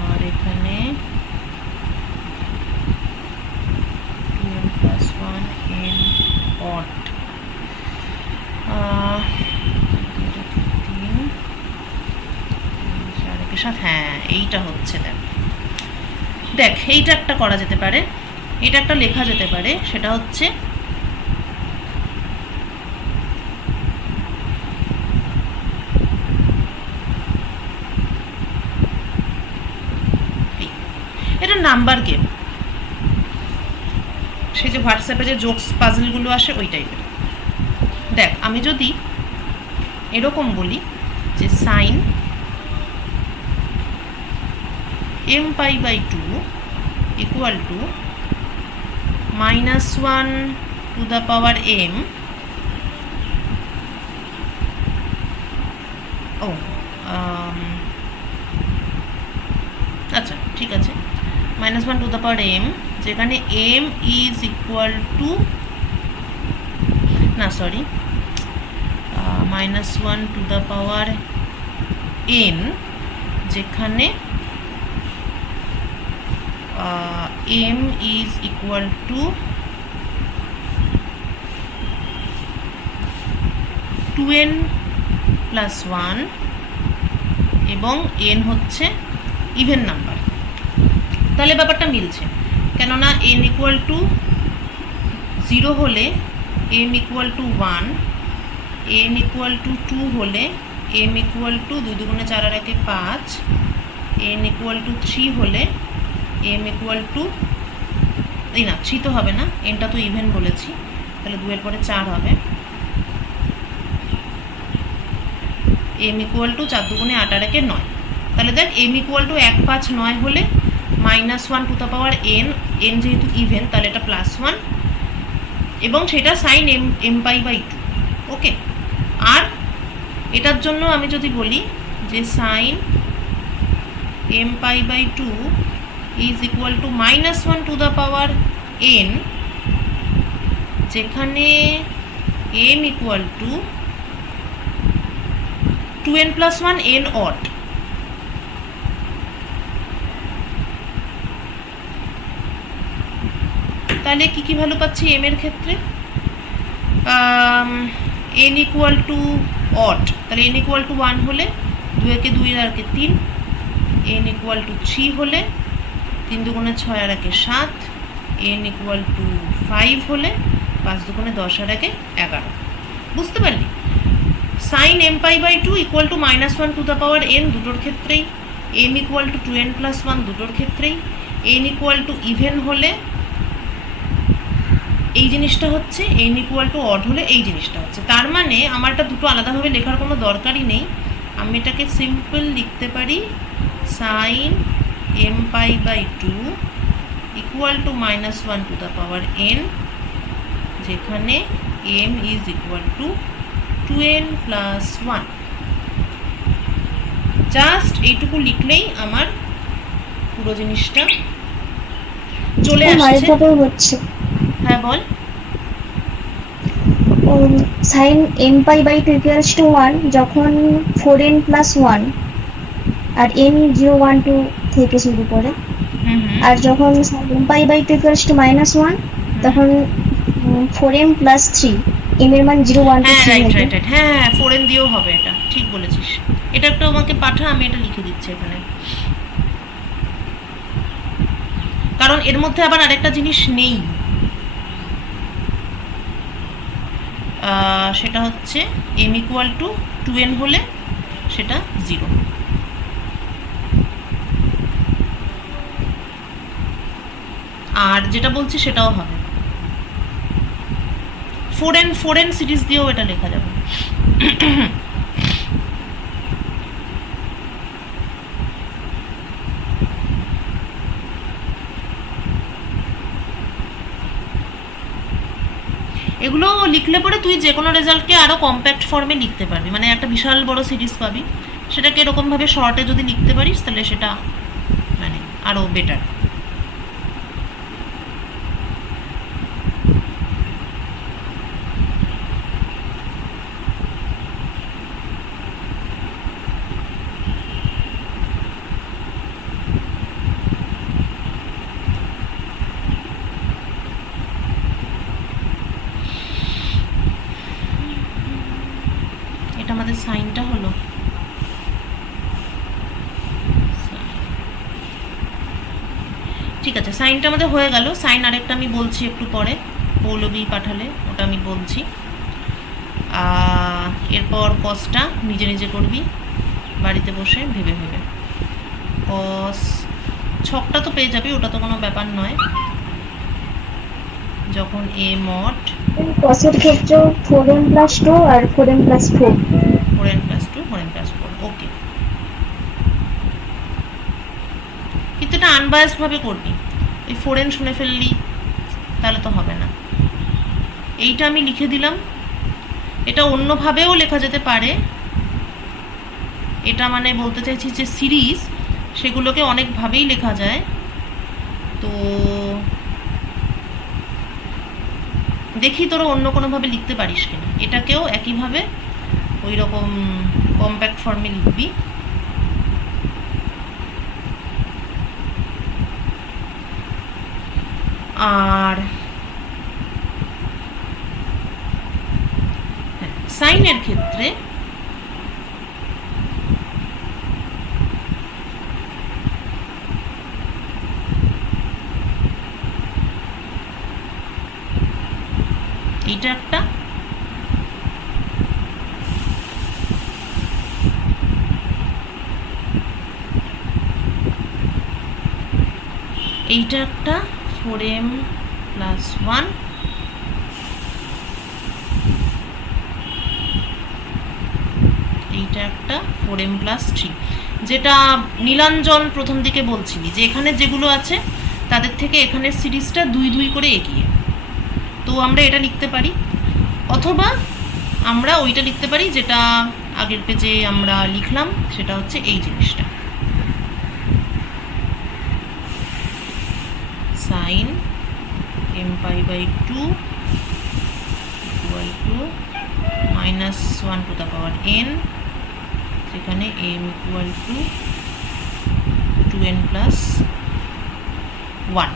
আর এখানে 2n + 1 n অড। 7, হ্যাঁ এইটা হচ্ছে। দেখ এইটা একটা করা যেতে পারে, এটা একটা লেখা যেতে পারে, সেটা হচ্ছে এটা নাম্বার গেম, সে যে হোয়াটসঅ্যাপে যে জোকস পাজলগুলো আসে ওই টাইপের। দেখ আমি যদি এরকম বলি যে sign m π/2 equal to -1 to the power m, আচ্ছা ঠিক আছে, -1 to the power m, যেখানে m is equal to -1 to the power n, যেখানে m is equal to 2n + 1 এবং n হচ্ছে ইভেন নাম্বার। তাহলে ব্যাপারটা মিলছে, কেননা n = 0 হলে m = 1, n = 2 হলে m = 2 দুগুণে 4 আর 1 5, n = 3 হলে m = এই না 3 তো হবে না, nটা তো ইভেন বলেছি, তাহলে 2 এর পরে 4 হবে, m = 4 দুগুণে 8 আর 1 9। তাহলে দেখ m = 1 5 9 হলে -1 to the power n, n যেহেতু ইভেন তাহলে এটা +1, এবং সেটা সাইন m π/2। ওকে, আর এটার জন্য আমি যদি বলি যে sign m π/2 is equal to -1 to the power n, যেখানে m = 2n + 1 n odd। তাহলে কি কি ভ্যালু পাচ্ছি m এর ক্ষেত্রে? n = odd, তাহলে n = 1 হলে 2 একে 2 আর 3, n = 3 হলে 3 দুগুণে 6 আর 1 7, n = 5 হলে 5 দুগুণে 10 আর 1 11। বুঝতে পারলি? Sine m π/2 = -1 to the power n দুটোর ক্ষেত্রেই, m = 2n + 1 দুটোর ক্ষেত্রেই, n = ইভেন হলে এই জিনিসটা হচ্ছে n ইকুয়াল টু অড হলে এই জিনিসটা হচ্ছে। তার মানে আমার এটা দুটো আলাদাভাবে লেখার কোনো দরকারই নেই। আমি এটাকে সিম্পল লিখতে পারি sine m pi by 2 equal to -1 to the power n, যেখানে m is equal to 2n plus 1। Just এইটুকু লিখলেই আমার পুরো জিনিসটা চলে আসছে। আরেকভাবেও হচ্ছে হ্যাঁ বল। Sine M pi by 2 equals to 1 যখন 4n প্লাস 1 আর n 0 1 2 থেকে শুরু করে, আর যখন sine M pi by 2 equals to -1 তখন 4m প্লাস 3, m এর মান 0 1 2 হ্যাঁ 3 রাইট হবে। রাইট রাইট, হ্যাঁ 4n দিয়েও হবে, এটা ঠিক বলেছিস। এটা একটু আমাকে পাঠা, আমি এটা লিখে দিচ্ছি এখানে, কারণ এর মধ্যে আবার আরেকটা জিনিস নেই, সেটা হচ্ছে m ইকুয়াল টু 2n হলে সেটা 0। আর যেটা বলছি সেটাও হবে, 4n সিরিজ দিয়েও এটা লেখা যাবে। এগুলো লিখলে পরে তুই যে কোনো রেজাল্টকে আরও কম্প্যাক্ট ফর্মে লিখতে পারবি, মানে একটা বিশাল বড় সিরিজ পাবি, সেটাকে এরকমভাবে শর্টে যদি লিখতে পারিস তাহলে সেটা মানে আরও বেটার। এটা আমাদের সাইনটা হলো, ঠিক আছে সাইনটা আমাদের হয়ে গেল। সাইন আরেকটা আমি বলছি একটু পরে, পৌলবী পাঠালে ওটা আমি বলছি। এরপর কসটা নিজে নিজে করবি বাড়িতে বসে ভেবে ভেবে। কস ছকটা তো পেয়ে যাবি, ওটা তো কোনো ব্যাপার নয়। যখন a মড কসের ক্ষেত্রে 4m প্লাস 2 আর 4m plus 4, 4n plus 2 4n plus 4, ওকে। কিন্তু এটা আনবায়াসড ভাবে করবি, এই 4n শুনে ফেললি তাহলে তো হবে না। এইটা আমি লিখে দিলাম, এটা অন্যভাবেও লেখা যেতে পারে। এটা মানে বলতে চাইছি যে সিরিজ সেগুলোকে অনেকভাবেই লেখা যায়, তো দেখি তোরা অন্য কোনোভাবে লিখতে পারিস কিনা। এটাকেও একইভাবে ওই রকম কম্প্যাক্ট ফর্মে লিখবি। আর সাইনের ক্ষেত্রে এইটা একটা, এইটা একটা 4m প্লাস 1, এইটা একটা 4m প্লাস 3। যেটা নীলাঞ্জন প্রথম দিকে বলছিলি যে এখানে যেগুলো আছে তাদের থেকে এখানের সিরিজটা 2 করে এগিয়ে, তো আমরা এটা লিখতে পারি। অথবা আমরা ওইটা লিখতে পারি যেটা আগের পেজে আমরা লিখলাম, সেটা হচ্ছে এই জিনিসটা, sine m pi by 2 equal to -1 to the power n, সেখানে m equal to 2n plus 1।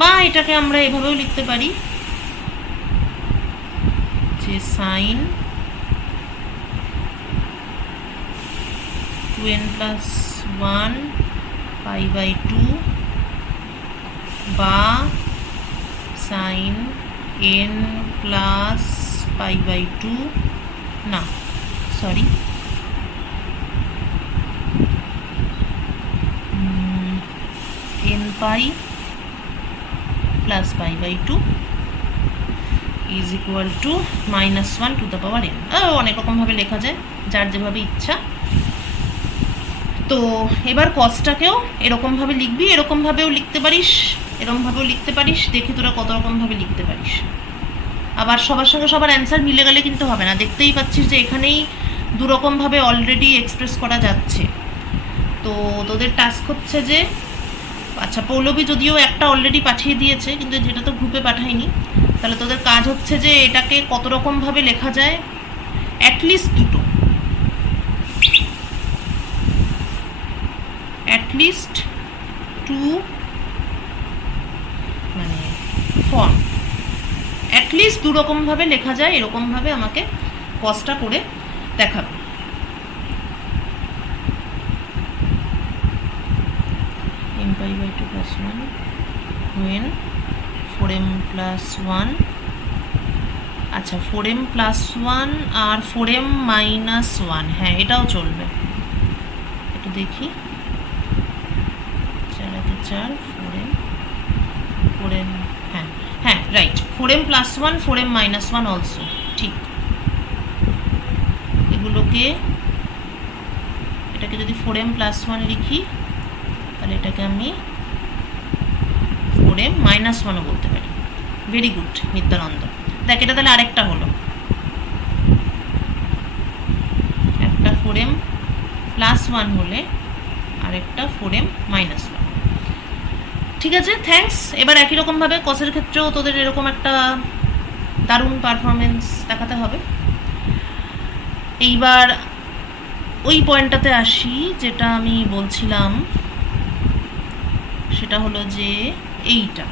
বা এটাকে আমরা এভাবেও লিখতে পারি যে sign 2n plus 1 pi by 2 বা sine n plus pi by 2, না sorry n pi plus pi by 2 is equal to -1 to the power n। অনেক রকমভাবে লেখা যায়, যার যেভাবে ইচ্ছা। তো এবার কসটাকেও এরকমভাবে লিখবি, এরকমভাবেও লিখতে পারিস, এরকমভাবেও লিখতে পারিস, দেখি তোরা কত রকমভাবে লিখতে পারিস। আবার সবার সঙ্গে সবার অ্যান্সার মিলে গেলে কিন্তু হবে না, দেখতেই পাচ্ছিস যে এখানেই দুরকমভাবে অলরেডি এক্সপ্রেস করা যাচ্ছে। তো তোদের টাস্ক হচ্ছে যে, আচ্ছা পৌলবী যদিও একটা অলরেডি পাঠিয়ে দিয়েছে, কিন্তু যেটা তো গ্রুপে পাঠায়নি, তাহলে তোদের কাজ হচ্ছে যে এটাকে কত রকমভাবে লেখা যায়, অ্যাটলিস্ট দুটো, অ্যাটলিস্ট 2 মানে ফর্ম, অ্যাটলিস্ট দুরকমভাবে লেখা যায়, এরকমভাবে আমাকে কসটা করে দেখাবে। m π/2 + 1 when 4m + 1, আচ্ছা 4m + 1 আর 4m - 1, হ্যাঁ এটাও চলবে। একটু দেখি, 4 4m, হ্যাঁ হ্যাঁ রাইট, 4m + 1 4m - 1 অলসো, ঠিক। এগুলোকে, এটাকে যদি 4m + 1 লিখি, তাহলে এটাকে আমি 4m - 1ও বলতে পারি। Very good Nityananda. দেখ এটা তাহলে আরেকটা হলো, একটা 4m + 1 হলে আরেকটা 4m - 1। ঠিক আছে, থ্যাঙ্কস। এবার একই রকমভাবে কসের ক্ষেত্রেও তোদের এরকম একটা দারুণ পারফরমেন্স দেখাতে হবে। এইবার ওই পয়েন্টটাতে আসি যেটা আমি বলছিলাম, সেটা হলো যে এইটা।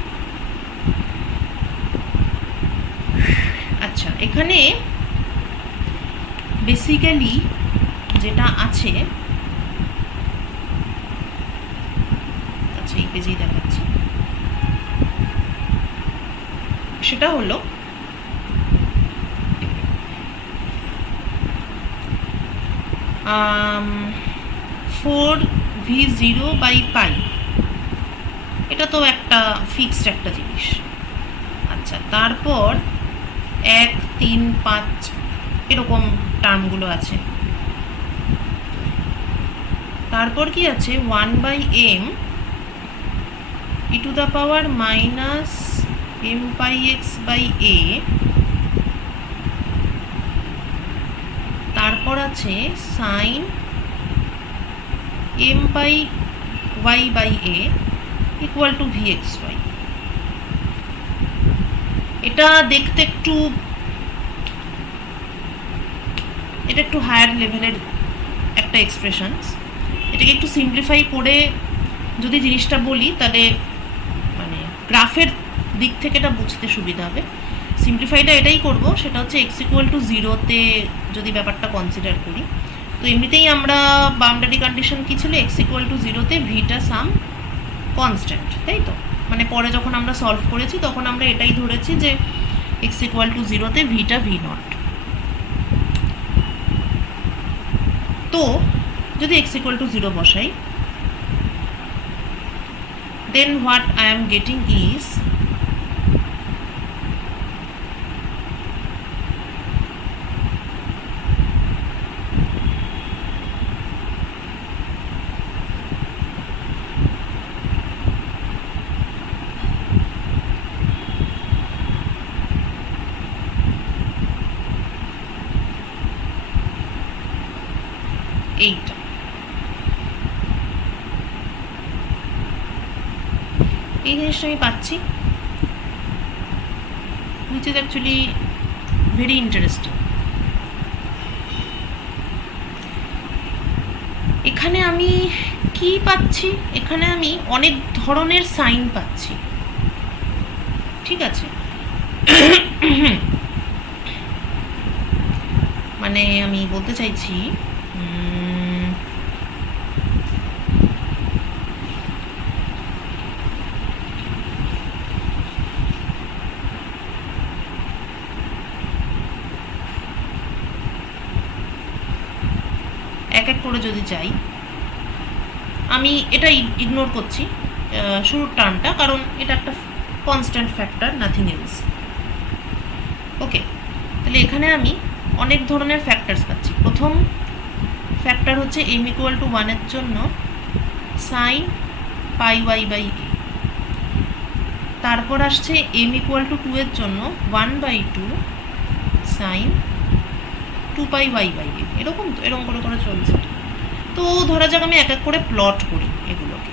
আচ্ছা এখানে বেসিক্যালি যেটা আছে, আচ্ছা এই পেজেই দেখাচ্ছি, সেটা হলো 4v0/π, এটা তো একটা ফিক্সড একটা জিনিস। আচ্ছা তারপর 1 3 5 এরকম টার্মগুলো আছে। তারপর কি আছে, 1/m e to the power - m πx/a, তারপর আছে sin m/y/a equal to vxy। এটা দেখতে একটু, এটা একটু হায়ার লেভেলের একটা এক্সপ্রেশনস। এটাকে একটু সিম্পলিফাই করে যদি জিনিসটা বলি, তাহলে মানে গ্রাফের দিক থেকে এটা বুঝতে সুবিধা হবে। সিম্পলিফাইটা এটাই করব, সেটা হচ্ছে x = 0-তে যদি ব্যাপারটা কনসিডার করি, তো এমনিতেই আমরা বাউন্ডারি কন্ডিশন কি ছিল, x = 0-তে ভিটা সাম কনস্ট্যান্ট, তাই তো? মানে পরে যখন আমরা সলভ করেছি তখন আমরা এটাই ধরেছি যে x = 0-তে ভিটা v0। তো যদি x = 0 বসাই, then what I am getting is এইটা। এই জিনিসটা আমি পাচ্ছি, which is actually very interesting। এখানে আমি কি পাচ্ছি, এখানে আমি অনেক ধরনের সাইন পাচ্ছি, ঠিক আছে? মানে আমি বলতে চাইছি এক এক করে যদি যাই, আমি এটা ইগনোর করছি শুরুর টার্মটা, কারণ এটা একটা কনস্ট্যান্ট ফ্যাক্টর, নাথিং এলস। ওকে, তাহলে এখানে আমি অনেক ধরনের ফ্যাক্টরস পাচ্ছি। প্রথম ফ্যাক্টর হচ্ছে m ইকুয়াল টু 1 এর জন্য সাইন পাই ওয়াই বাই এ। তারপর আসছে m ইকুয়াল টু 2 এর জন্য 1/2 সাইন 2 পাই ওয়াই বাই এ। এরকম তো, এরকম করে করে চলছে। তো ধরা যাক আমি এক এক করে প্লট করি এগুলোকে।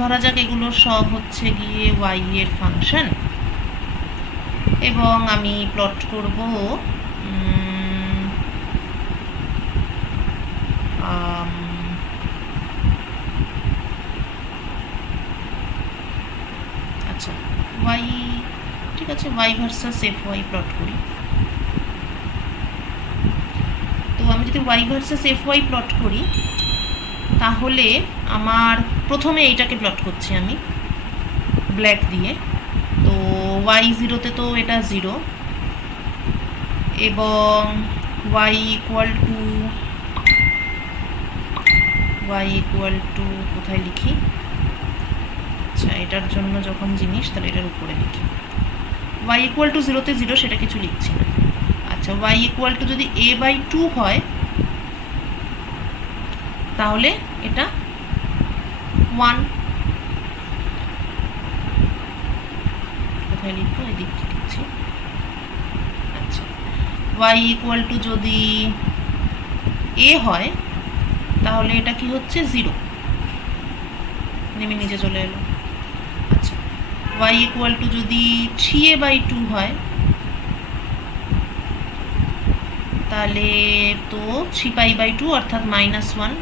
ধরা যাক এগুলো সব হচ্ছে গিয়ে ওয়াই এর ফাংশন, এবং আমি প্লট করব আচ্ছা ওয়াই, ঠিক আছে, Y versus F Y plot করি। তো আমি যদি Y versus F Y plot করি, তাহলে আমার প্রথমে এইটাকে প্লট করছি আমি ব্ল্যাক দিয়ে। তো ওয়াই জিরোতে তো এটা 0, এবং ওয়াই ইকুয়াল টু কোথায় লিখি, আচ্ছা এটার জন্য যখন জিনিস তাহলে এটার উপরে লিখি। ওয়াই ইকুয়াল টু 0-তে 0, সেটা কিছু লিখছি না। আচ্ছা ওয়াই ইকুয়াল টু যদি a/2 হয়, তাহলে এটা 1। কোথায় লিখবো, এদিক লিখছি। আচ্ছা ওয়াই ইকুয়াল টু যদি a হয়, তাহলে এটা কি হচ্ছে 0, নেমে নিচে চলে এলো। আচ্ছা ওয়াই ইকুয়াল টু যদি 3a/2 হয়, তাহলে তো 3π/2 অর্থাৎ -1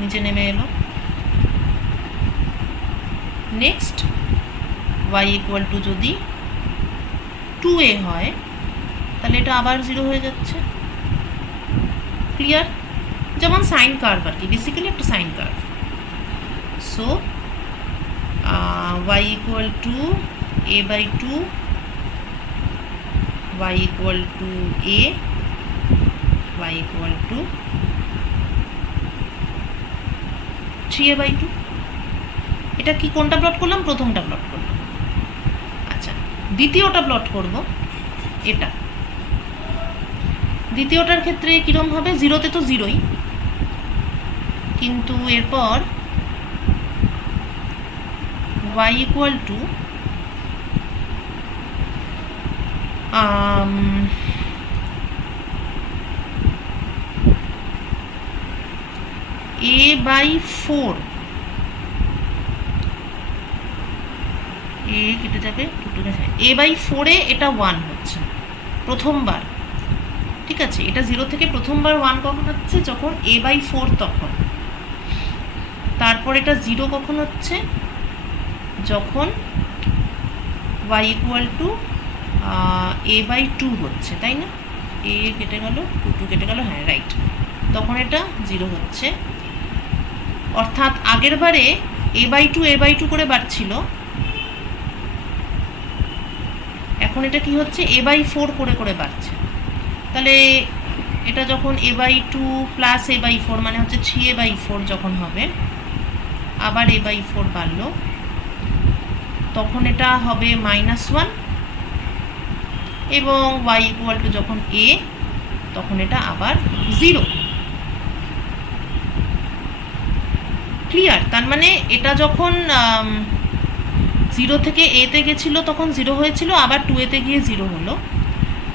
নিচে নেমে এলো। নেক্সট ওয়াই ইকুয়াল টু যদি 2a হয়, তাহলে এটা আবার 0 হয়ে যাচ্ছে। ক্লিয়ার? যেমন সাইন কার্ভ আর কি, বেসিক্যালি একটা sine curve. So Y equal to a/2, Y equal to a, y equal to 3a/2। এটা কি, কোনটা প্লট করলাম? প্রথমটা প্লট করলাম। আচ্ছা দ্বিতীয়টা প্লট করব, এটা। দ্বিতীয়টার ক্ষেত্রে কিরম হবে? 0-তে তো 0ই, কিন্তু এরপর y equal to a/4, এ কেটে যাবে, a/4-এ এটা 1 হচ্ছে প্রথমবার। ঠিক আছে, এটা 0 থেকে প্রথমবার 1 কখন হচ্ছে? যখন a/4 তখন। তারপর এটা 0 কখন হচ্ছে? যখন y ইকুয়াল টু a/2 হচ্ছে, তাই না? a কেটে গেল, 2 কেটে গেল, হ্যাঁ রাইট, তখন এটা 0 হচ্ছে। অর্থাৎ আগের বারে a/2 করে বাড়ছিল, এখন এটা কি হচ্ছে? a/4 করে করে বাড়ছে। তাহলে এটা যখন a/2 প্লাস a/4 মানে হচ্ছে 3a/4 যখন হবে, আবার a/4 বাড়লো, তখন এটা হবে -1, এবং y ইকুয়াল টু যখন a, তখন এটা আবার 0। ক্লিয়ার? তার মানে এটা যখন 0 থেকে a-তে গেছিলো তখন 0 হয়েছিল, আবার 2a-তে গিয়ে 0 হলো।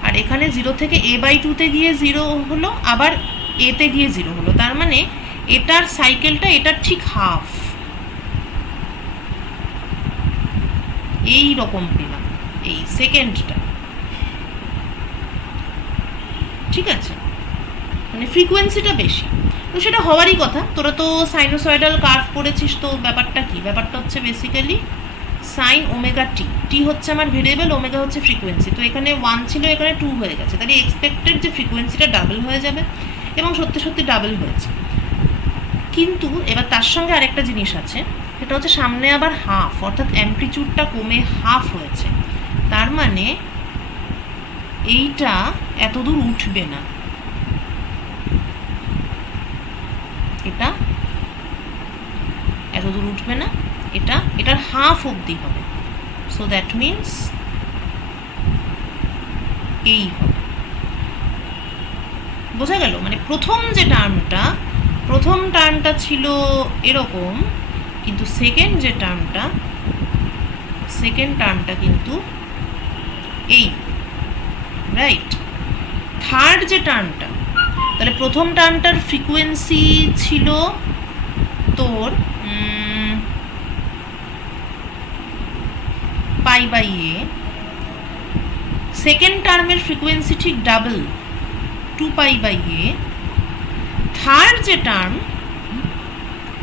আর এখানে 0 থেকে a/2-তে গিয়ে 0 হলো, আবার a-তে গিয়ে 0 হলো। তার মানে এটার সাইকেলটা এটার ঠিক হাফ, এই রকম পেলাম এই সেকেন্ডটা। ঠিক আছে, মানে ফ্রিকোয়েন্সিটা বেশি, তো সেটা হওয়ারই কথা। তোরা তো সাইনোসয়েডাল কার্ভ পড়েছিস, তো ব্যাপারটা কি? ব্যাপারটা হচ্ছে বেসিক্যালি সাইন ওমেগা টি। টি হচ্ছে আমার ভেরিয়েবল, ওমেগা হচ্ছে ফ্রিকোয়েন্সি। তো এখানে 1 ছিল, এখানে 2 হয়ে গেছে, তাহলে এক্সপেক্টেড যে ফ্রিকোয়েন্সিটা ডাবল হয়ে যাবে, এবং সত্যি সত্যি ডাবল হয়েছে। কিন্তু এবার তার সঙ্গে আরেকটা জিনিস আছে, সেটা হচ্ছে সামনে আবার হাফ, অর্থাৎ অ্যামপ্লিটিউডটা কমে হাফ হয়েছে। তার মানে এইটা এত দূর উঠবে না, এটা এত দূর উঠবে না, এটা এটার হাফ অবধি হবে। সো দ্যাট মিনস এই হবে। বোঝা গেল? মানে প্রথম টার্মটা ছিল এরকম, কিন্তু সেকেন্ড টার্মটা কিন্তু এই, রাইট? থার্ড যে টার্মটা, তাহলে প্রথম টার্মটার ফ্রিকোয়েন্সি ছিল তোর পাই বাই এ, সেকেন্ড টার্মের ফ্রিকোয়েন্সি ঠিক double, 2 pi by A. Third যে টার্ম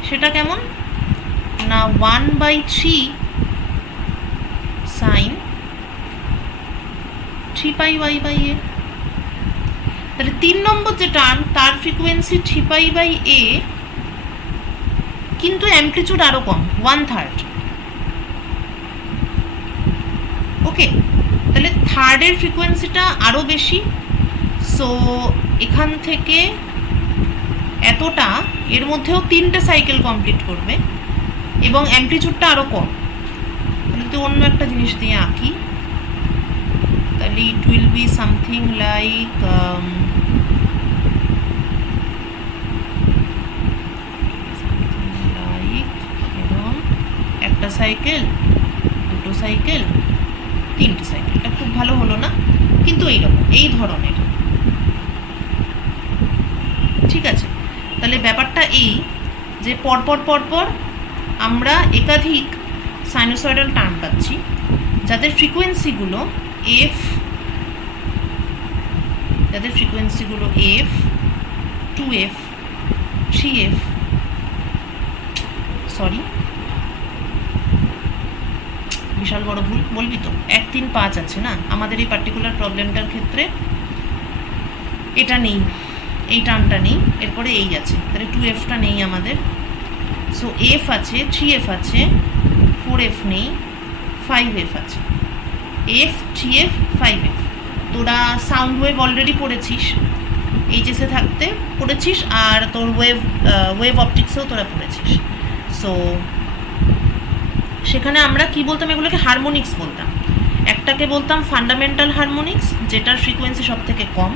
সেটা কেমন না 1/3 sine 3 pi Y by A. তাহলে 3 নম্বর যে টার্ম তার ফ্রিকোয়েন্সি 3 পাই বাই এ, কিন্তু অ্যামপ্লিটিউড আরো কম, 1/3। ওকে, তাহলে থার্ডের ফ্রিকোয়েন্সিটা আরো বেশি। সো এখান থেকে এতটা, এর মধ্যেও 3টে সাইকেল কমপ্লিট করবে এবং অ্যামপ্লিটিউডটা আরো কম। তাহলে তো অন্য একটা জিনিস দিয়ে আঁকি, তাহলে it will be something like এরকম একটা সাইকেল, দুটো সাইকেল, 3টে সাইকেল। এটা খুব ভালো হলো না, কিন্তু এইরকম, এই ধরনের। ঠিক আছে, তাহলে ব্যাপারটা এই যে পরপর আমরা একাধিক সাইনোসয়েডাল টার্ম পাচ্ছি যাদের ফ্রিকোয়েন্সিগুলো এফ, 2f, 3f, সরি বিশাল বড় ভুল, বলবি তো, 1, 3, 5 আছে না আমাদের এই পার্টিকুলার প্রবলেমটার ক্ষেত্রে। এটা নেই, এই টার্মটা নেই, এরপরে এই আছে, তাহলে 2fটা নেই আমাদের। সো f আছে, 3f আছে, 4f নেই, 5f আছে। f, 3f, 5f। তোরা সাউন্ড ওয়েভ অলরেডি পড়েছিস, এইচএসে থাকতে পড়েছিস, আর তোর ওয়েভ অপটিক্সেও তোরা পড়েছিস। সো সেখানে আমরা কি বলতাম, এগুলোকে হারমোনিক্স বলতাম। একটাকে বলতাম ফান্ডামেন্টাল হারমোনিক্স, যেটার ফ্রিকোয়েন্সি সব থেকে কম,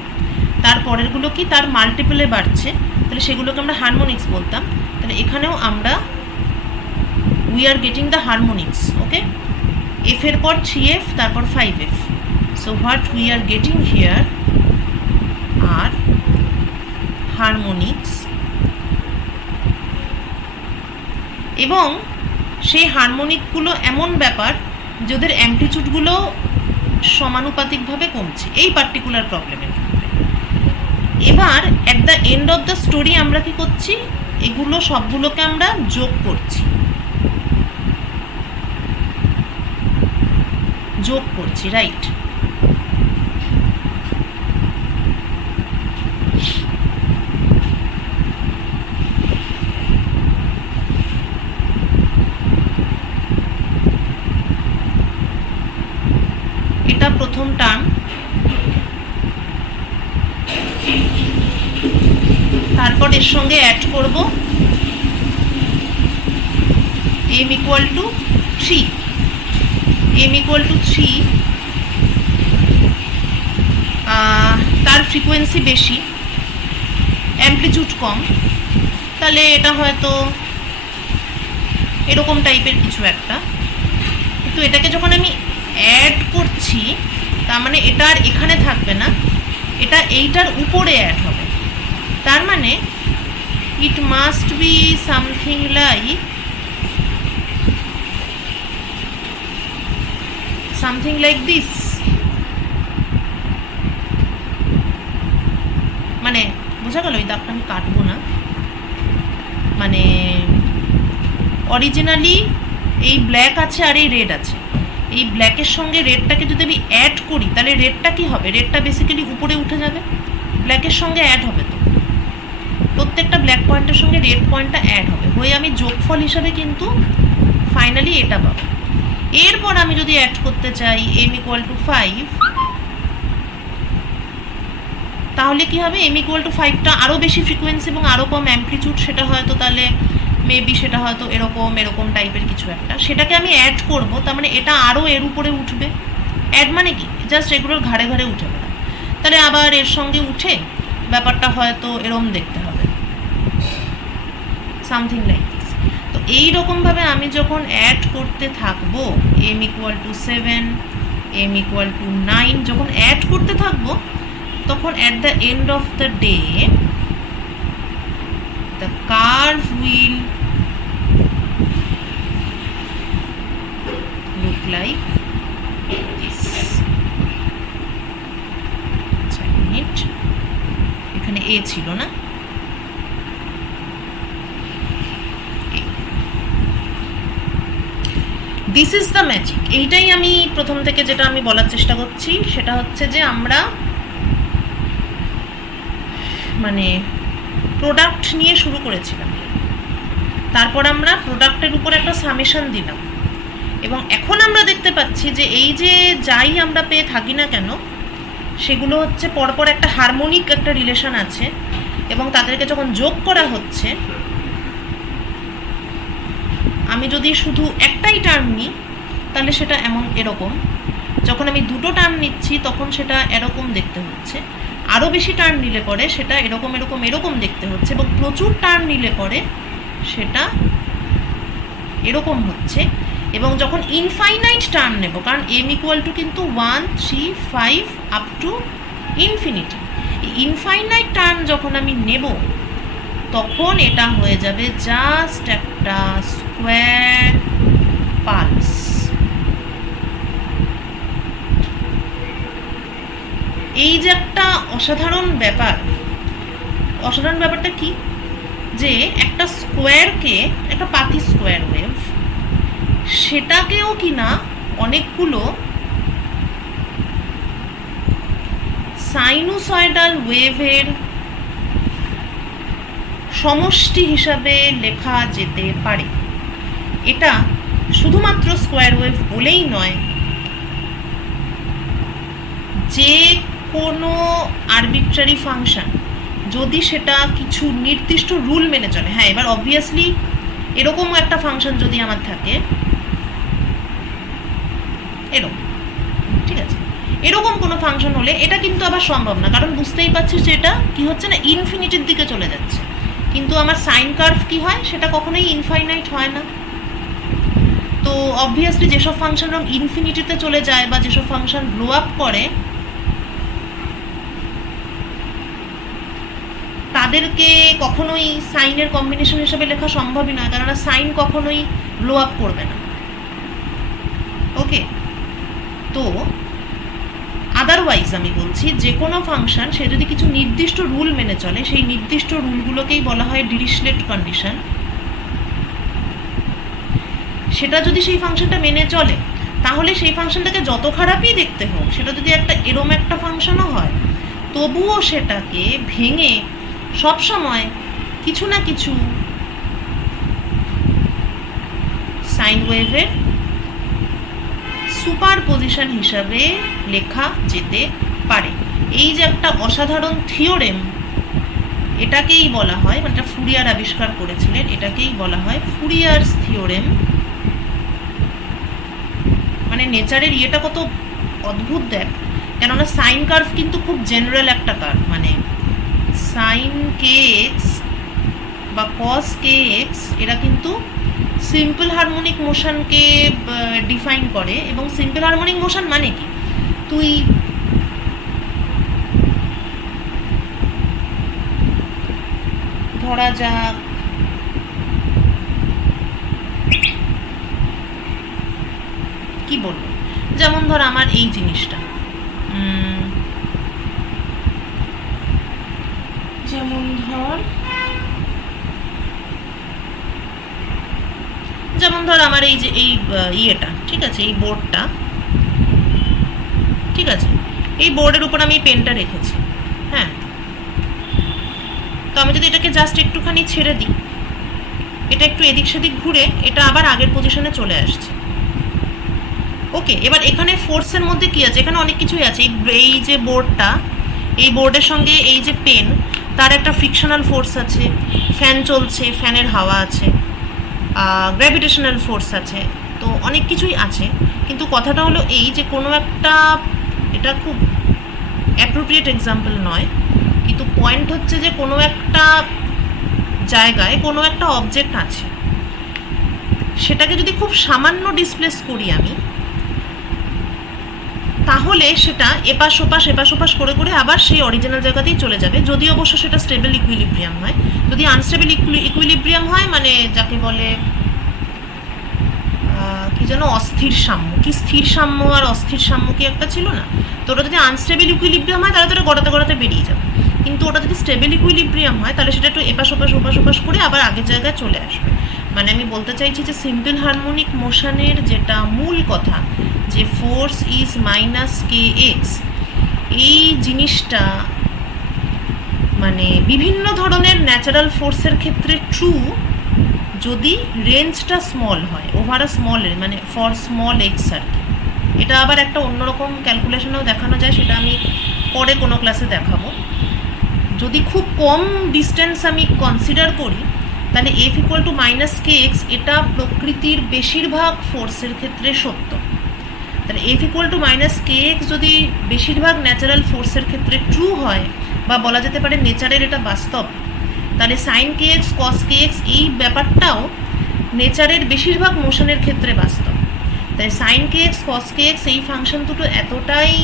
তারপরেরগুলো কি তার মাল্টিপলে বাড়ছে, তাহলে সেগুলোকে আমরা হারমোনিক্স বলতাম। তাহলে এখানেও আমরা we are getting the harmonics. Okay, F এর পর 3f, তারপর 5f। So what we are getting here are harmonics, এবং সেই হারমোনিকগুলো এমন ব্যাপার যাদের অ্যামপ্লিটিউডগুলো সমানুপাতিকভাবে কমছে এই পার্টিকুলার প্রবলেমের ক্ষেত্রে। এবার at the end of the story আমরা কি করছি, এগুলো সবগুলোকে আমরা যোগ করছি, রাইট? এটা প্রথম টার্ম, তারপর এর সঙ্গে অ্যাড করব m equal to 3, তার ফ্রিকোয়েন্সি বেশি, অ্যামপ্লিটিউড কম, তাহলে এটা হয়তো এরকম টাইপের কিছু একটা। কিন্তু এটাকে যখন আমি অ্যাড করছি, তার মানে এটা আর এখানে থাকবে না, এটা এইটার উপরে অ্যাড হবে। তার মানে it must be something like this. মানে বোঝা গেল? এই দাগটা আমি কাটবো না। মানে অরিজিনালি এই ব্ল্যাক আছে আর এই রেড আছে, এই ব্ল্যাকের সঙ্গে রেডটাকে যদি আমি অ্যাড করি, তাহলে রেডটা কি হবে, রেডটা বেসিক্যালি উপরে উঠে যাবে, ব্ল্যাকের সঙ্গে অ্যাড হবে। তো প্রত্যেকটা ব্ল্যাক পয়েন্টের সঙ্গে রেড পয়েন্টটা অ্যাড হবে, হয়ে আমি যোগফল হিসাবে কিন্তু ফাইনালি এটা পাবো। এরপর আমি যদি অ্যাড করতে চাই m equal to 5, তাহলে কি হবে, m equal to 5টা আরও বেশি ফ্রিকোয়েন্সি এবং আরও কম অ্যামপ্লিটিউড, সেটা হয়তো তাহলে মেবি সেটা হয়তো এরকম টাইপের কিছু একটা, সেটাকে আমি অ্যাড করব। তার মানে এটা আরও এর উপরে উঠবে। অ্যাড মানে কি, জাস্ট এগুলোর ঘাড়ে উঠে বেড়া। তাহলে আবার এর সঙ্গে উঠে ব্যাপারটা হয়তো এরম দেখতে হবে, সামথিং লাইক দিস। তো এইরকমভাবে আমি যখন অ্যাড করতে থাকবো m = 7, m = 9, যখন অ্যাড করতে থাকবো তখন at the end of the day the curve will look like this. Minute, এখানে a ছিল না, দিস ইজ দ্য ম্যাজিক। এইটাই আমি প্রথম থেকে যেটা আমি বলার চেষ্টা করছি সেটা হচ্ছে যে আমরা মানে প্রোডাক্ট নিয়ে শুরু করেছিলাম, তারপর আমরা প্রোডাক্টের উপর একটা সামেশন দিলাম, এবং এখন আমরা দেখতে পাচ্ছি যে এই যে যাই আমরা পেয়ে থাকি না কেন সেগুলো হচ্ছে পরপর একটা হারমোনিক একটা রিলেশন আছে, এবং তাদেরকে যখন যোগ করা হচ্ছে, আমি যদি শুধু একটাই টার্ম নিই তাহলে সেটা এরকম, যখন আমি দুটো টার্ম নিচ্ছি তখন সেটা এরকম দেখতে হচ্ছে, আরও বেশি টার্ম নিলে পরে সেটা এরকম এরকম এরকম দেখতে হচ্ছে, এবং প্রচুর টার্ম নিলে পরে সেটা এরকম হচ্ছে। এবং যখন ইনফাইনাইট টার্ম নেব, কারণ m = কিন্তু 1, 3, 5 up to infinity, infinite term যখন আমি নেব তখন এটা হয়ে যাবে জাস্ট একটা স্কোয়ার পালস। এই যে একটা অসাধারণ ব্যাপারটা কি, যে একটা স্কোয়ারকে, একটা পাতি স্কোয়ার ওয়েভ, সেটাকেও কিনা অনেকগুলো সাইনুসয়েডাল ওয়েভের সমষ্টি হিসাবে লেখা যেতে পারে। এটা শুধুমাত্র স্কোয়ার ওয়েভ বলেই নয়, যে কোনো আরবিট্রারি ফাংশন যদি সেটা কিছু নির্দিষ্ট রুল মেনে চলে, হ্যাঁ এবার অবভিয়াসলি এরকম একটা ফাংশন যদি আমার থাকে এরকম, ঠিক আছে, এরকম কোনো ফাংশন হলে এটা কিন্তু আবার সম্ভব না, কারণ বুঝতেই পারছিস যে এটা কি হচ্ছে না, ইনফিনিটির দিকে চলে যাচ্ছে, কিন্তু আমার সাইন কার্ভ কি হয়, সেটা কখনোই ইনফাইনাইট হয় না। তো অবভিয়াসলি যেসব ফাংশন ইনফিনিটিতে চলে যায় বা যেসব ফাংশন ব্লো আপ করে তাদেরকে কখনোই সাইনের কম্বিনেশন হিসেবে লেখা সম্ভবই নয়, কেননা সাইন কখনোই ব্লো আপ করবে না। ওকে, তো আদারওয়াইজ আমি বলছি যে কোনো ফাংশন সে যদি কিছু নির্দিষ্ট রুল মেনে চলে, সেই নির্দিষ্ট রুলগুলোকেই বলা হয় ডিরিচলেট কন্ডিশন। সেটা যদি সেই ফাংশনটা মেনে চলে তাহলে সেই ফাংশনটাকে যত খারাপই দেখতে হোক, সেটা যদি এরম একটা ফাংশনও হয়, তবুও সেটাকে ভেঙে সবসময় কিছু না কিছু সাইন ওয়েভের সুপারপজিশন হিসাবে লেখা যেতে পারে। এই যে একটা অসাধারণ থিওরেম, এটাকেই বলা হয়, মানে ফুরিয়ার আবিষ্কার করেছিলেন, এটাকেই বলা হয় ফুরিয়ার্স থিওরেম। মানে নেচারের ইয়েটা কত অদ্ভুত দেখ, কেননা সাইন কার্ভ কিন্তু খুব জেনারেল একটা কার্ভ, মানে সাইন কে এক্স বা কস কে এক্স এরা কিন্তু সিম্পল হারমোনিক মোশনকে ডিফাইন করে। এবং সিম্পল হারমোনিক মোশন মানে কি, তুই ধরা যাক কি বলবো, যেমন ধর আমার এই জিনিসটা, যেমন ধর আমার এই যে এই ইয়েটা, ঠিক আছে, এই বোর্ডটা, ঠিক আছে, এই বোর্ডের উপর আমি পেনটা রেখেছি, হ্যাঁ, তো আমি যদি এটাকে জাস্ট একটুখানি ছেড়ে দিই, এটা একটু এদিক সেদিক ঘুরে এটা আবার আগের পজিশনে চলে আসছে। ওকে, এবার এখানে ফোর্সের মধ্যে কি আছে, এখানে অনেক কিছুই আছে। এই যে বোর্ডটা, এই বোর্ডের সঙ্গে এই যে পেন, তার একটা ফ্রিকশনাল ফোর্স আছে, ফ্যান চলছে, ফ্যানের হাওয়া আছে, গ্র্যাভিটেশনাল ফোর্স আছে, তো অনেক কিছুই আছে। কিন্তু কথাটা হলো এই যে কোনো একটা, এটা খুব অ্যাপ্রোপ্রিয়েট এক্সাম্পল নয়, কিন্তু পয়েন্ট হচ্ছে যে কোনো একটা জায়গায় কোনো একটা অবজেক্ট আছে, সেটাকে যদি খুব সামান্য ডিসপ্লেস করি আমি, তাহলে সেটা এপাশ ওপাশ করে করে আবার সেই অরিজিনাল জায়গাতেই চলে যাবে, যদি অবশ্য সেটা স্টেবল ইকুইলিব্রিয়াম হয়। যদি আনস্টেবল ইকুইলিব্রিয়াম হয়, মানে যাকে বলে কি যেন অস্থির সাম্য, কি স্থির সাম্য আর অস্থির সাম্য কি একটা ছিল না, তো ওটা যদি আনস্টেবল ইকুইলিব্রিয়াম হয় তাহলে তো ওটা গড়াতে গড়াতে বেরিয়ে যাবে, কিন্তু ওটা যদি স্টেবল ইকুইলিব্রিয়াম হয় তাহলে সেটা একটু এপাশ ওপাশ করে আবার আগের জায়গায় চলে আসবে। মানে আমি বলতে চাইছি যে সিম্পল হারমোনিক মোশনের যেটা মূল কথা, যে force is minus K x, এই জিনিসটা মানে বিভিন্ন ধরনের ন্যাচারাল ফোর্সের ক্ষেত্রে ট্রু যদি রেঞ্জটা স্মল হয়, ওভার আ স্মল রেঞ্জ, মানে ফর স্মল এক্স আর কি। এটা আবার একটা অন্যরকম ক্যালকুলেশনেও দেখানো যায়, সেটা আমি পরে কোনো ক্লাসে দেখাবো। যদি খুব কম ডিস্টেন্স আমি কনসিডার করি, তাহলে F equal to minus K x, এটা প্রকৃতির বেশিরভাগ ফোর্সের ক্ষেত্রে সত্য। তাহলে F equal to minus K x যদি বেশিরভাগ ন্যাচারাল ফোর্সের ক্ষেত্রে ট্রু হয়, বা বলা যেতে পারে নেচারের এটা বাস্তব, তাহলে সাইন কে এক্স কস কে এক্স এই ব্যাপারটাও নেচারের বেশিরভাগ মোশনের ক্ষেত্রে বাস্তব। তাই সাইন কে এক্স কস কে এক্স এই ফাংশন দুটো এতটাই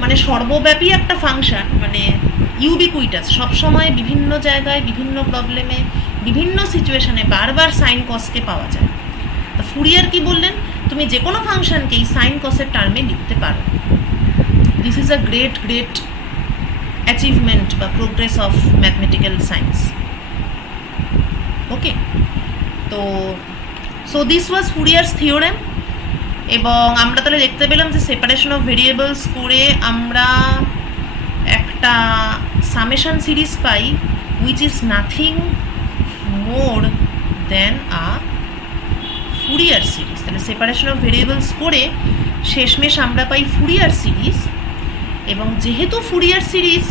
মানে সর্বব্যাপী একটা ফাংশন, মানে ইউবিকুইটাস, সবসময় বিভিন্ন জায়গায় বিভিন্ন প্রবলেমে বিভিন্ন সিচুয়েশনে বারবার সাইন কসকে পাওয়া যায়। তো ফুরিয়ার কি বললেন, তুমি যে কোনো ফাংশনকেই সাইন কসের টার্মে লিখতে পারো। This is a great achievement বা প্রোগ্রেস অফ ম্যাথমেটিক্যাল সায়েন্স। ওকে, তো সো দিস ওয়াজ ফুরিয়ার্স থিওরেম। এবং আমরা তাহলে দেখতে পেলাম যে সেপারেশন অফ ভেরিয়েবলস করে আমরা একটা সামেশন সিরিজ পাই, which is nothing more than a Fourier series. তাহলে সেপারেশন অফ ভেরিয়েবলস করে শেষমেশ আমরা পাই ফুরিয়ার সিরিজ। এবং যেহেতু ফুরিয়ার সিরিজ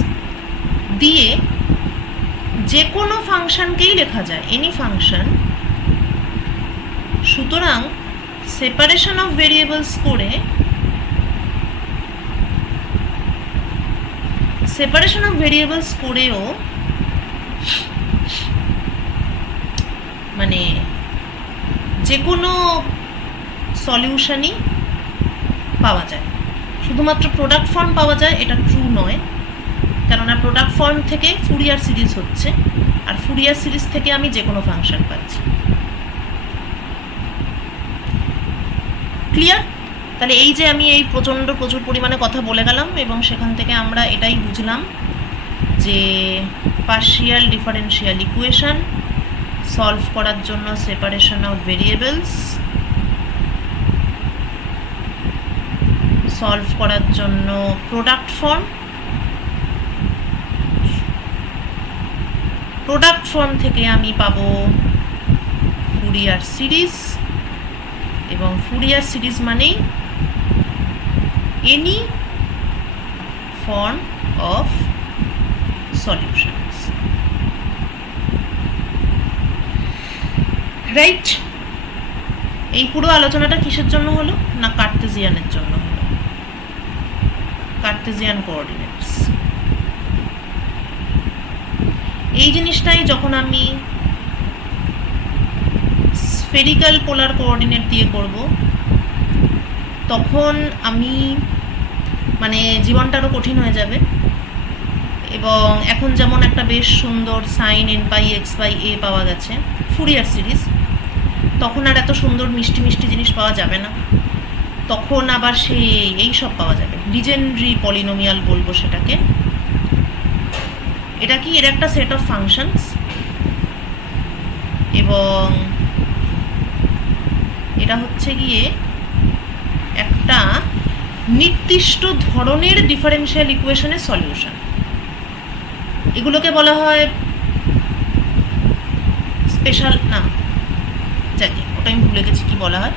দিয়ে যে কোনো ফাংশনকেই লেখা যায়, এনি ফাংশন, সুতরাং সেপারেশন অফ ভেরিয়েবলস করে সেপারেশন অফ ভেরিয়েবলস করেও মানে যে কোনো সলিউশনই পাওয়া যায়। শুধুমাত্র প্রোডাক্ট ফর্ম পাওয়া যায় এটা ট্রু নয়, কেননা প্রোডাক্ট ফর্ম থেকে ফুরিয়ার সিরিজ হচ্ছে, আর ফুরিয়ার সিরিজ থেকে আমি যে কোনো ফাংশন পাচ্ছি। ক্লিয়ার? তাহলে এই যে আমি এই প্রচুর পরিমাণে কথা বলে গেলাম, এবং সেখান থেকে আমরা এটাই বুঝলাম যে পার্শিয়াল ডিফারেনশিয়াল ইকুয়েশন সলভ করার জন্য সেপারেশন অফ ভেরিয়েবলস, সলভ করার জন্য প্রোডাক্ট ফর্ম থেকে আমি পাবো ফুরিয়ার সিরিজ, এবং ফুরিয়ার সিরিজ মানেই any form of solutions. Right? এই পুরো আলোচনাটা কিসের জন্য হলো না, কার্টেসিয়ানের জন্য হলো, কার্টেসিয়ান কোঅর্ডিনেটস। এই জিনিসটাই যখন আমি স্ফেরিক্যাল পোলার কোঅর্ডিনেট দিয়ে করব, তখন আমি মানে জীবনটা আরও কঠিন হয়ে যাবে। এবং এখন যেমন একটা বেশ সুন্দর sine n pi x by a পাওয়া গেছে ফুরিয়ার সিরিজ, তখন আর এত সুন্দর মিষ্টি মিষ্টি জিনিস পাওয়া যাবে না, তখন আবার এই সব পাওয়া যাবে, লিজেন্ড্রি পলিনোমিয়াল বলবো সেটাকে। এটা কি, এর একটা সেট অফ ফাংশনস, এবং এটা হচ্ছে গিয়ে একটা নির্দিষ্ট ধরনের ডিফারেনশিয়াল ইকুয়েশনের সলিউশন। এগুলোকে বলা হয় স্পেশাল, না যাকে ওটা আমি ভুলে গেছি কি বলা হয়।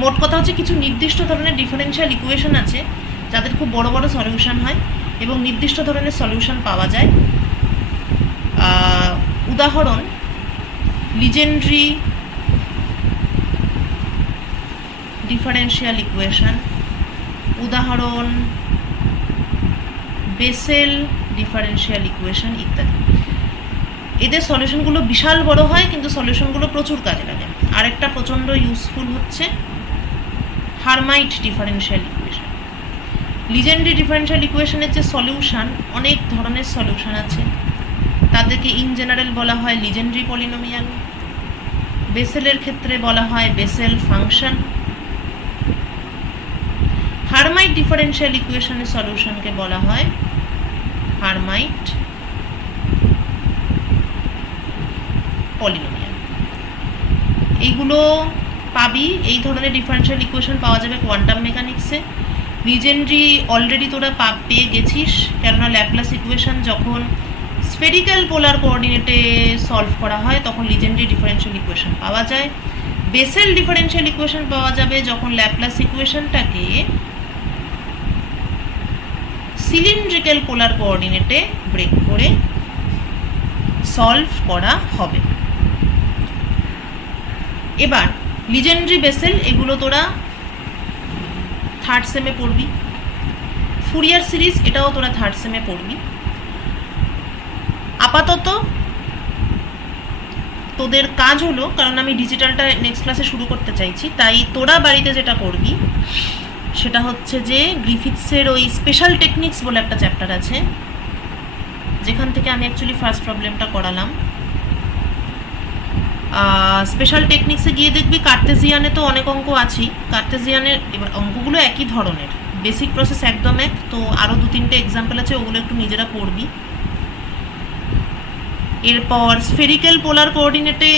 মোট কথা হচ্ছে কিছু নির্দিষ্ট ধরনের ডিফারেনশিয়াল ইকুয়েশন আছে যাদের খুব বড় বড় সলিউশন হয় এবং নির্দিষ্ট ধরনের সলিউশন পাওয়া যায়। উদাহরণ লিজেন্ড্রি ডিফারেনশিয়াল ইকুয়েশন, উদাহরণ বেসেল ডিফারেনশিয়াল ইকুয়েশন ইত্যাদি। এদের সলিউশনগুলো বিশাল বড় হয়, কিন্তু সলিউশনগুলো প্রচুর কাজে লাগে। আরেকটা প্রচণ্ড ইউজফুল হচ্ছে Hermite differential equation. Legendre differential ইকুয়েশনের যে সলিউশন, অনেক ধরনের সলিউশন আছে, তাদেরকে ইন জেনারেল বলা হয় লিজেন্ড্রি পলিনোমিয়াল। বেসেলের ক্ষেত্রে বলা হয় বেসেল ফাংশন। হারমাইট ডিফারেনশিয়াল ইকুয়েশনের সলিউশনকে বলা হয় হারমাইট পলিনোমিয়াল। এইগুলো পাবি, এই ধরনের ডিফারেনশিয়াল ইকুয়েশন পাওয়া যাবে কোয়ান্টাম মেকানিক্সে। লিজেন্ড্রি অলরেডি তোরা পেয়ে গেছিস, কেননা ল্যাপ্লাস ইকুয়েশন যখন স্ফেরিক্যাল পোলার কোঅর্ডিনেটে সলভ করা হয় তখন লিজেন্ড্রি ডিফারেনশিয়াল ইকুয়েশন পাওয়া যায়। বেসেল ডিফারেনশিয়াল ইকুয়েশন পাওয়া যাবে যখন ল্যাপ্লাস ইকুয়েশনটাকে সিলিন্ড্রিক্যাল পোলার কোঅর্ডিনেটে ব্রেক করে সলভ করা হবে। এবার লিজেন্ড্রি বেসেল এগুলো তোরা থার্ড সেমে পড়বি। ফুরিয়ার সিরিজ এটাও তোরা থার্ড সেমে পড়বি। আপাতত তোদের কাজ হলো, কারণ আমি ডিজিটালটা নেক্সট ক্লাসে শুরু করতে চাইছি, তাই তোরা বাড়িতে যেটা করবি সেটা হচ্ছে যে গ্রিফিথসের ওই স্পেশাল টেকনিক্স বলে একটা চ্যাপ্টার আছে, যেখান থেকে আমি অ্যাকচুয়ালি ফার্স্ট প্রবলেমটা করালাম। স্পেশাল টেকনিক্সে গিয়ে দেখবি কার্তেজিয়ানে তো অনেক অঙ্ক আছেই। কার্তেজিয়ানের এবার অঙ্কগুলো একই ধরনের, বেসিক প্রসেস একদম এক, তো আরও 2-3টে এক্সাম্পল আছে, ওগুলো একটু নিজেরা পড়বি। এরপর স্ফেরিক্যাল পোলার কোঅর্ডিনেটে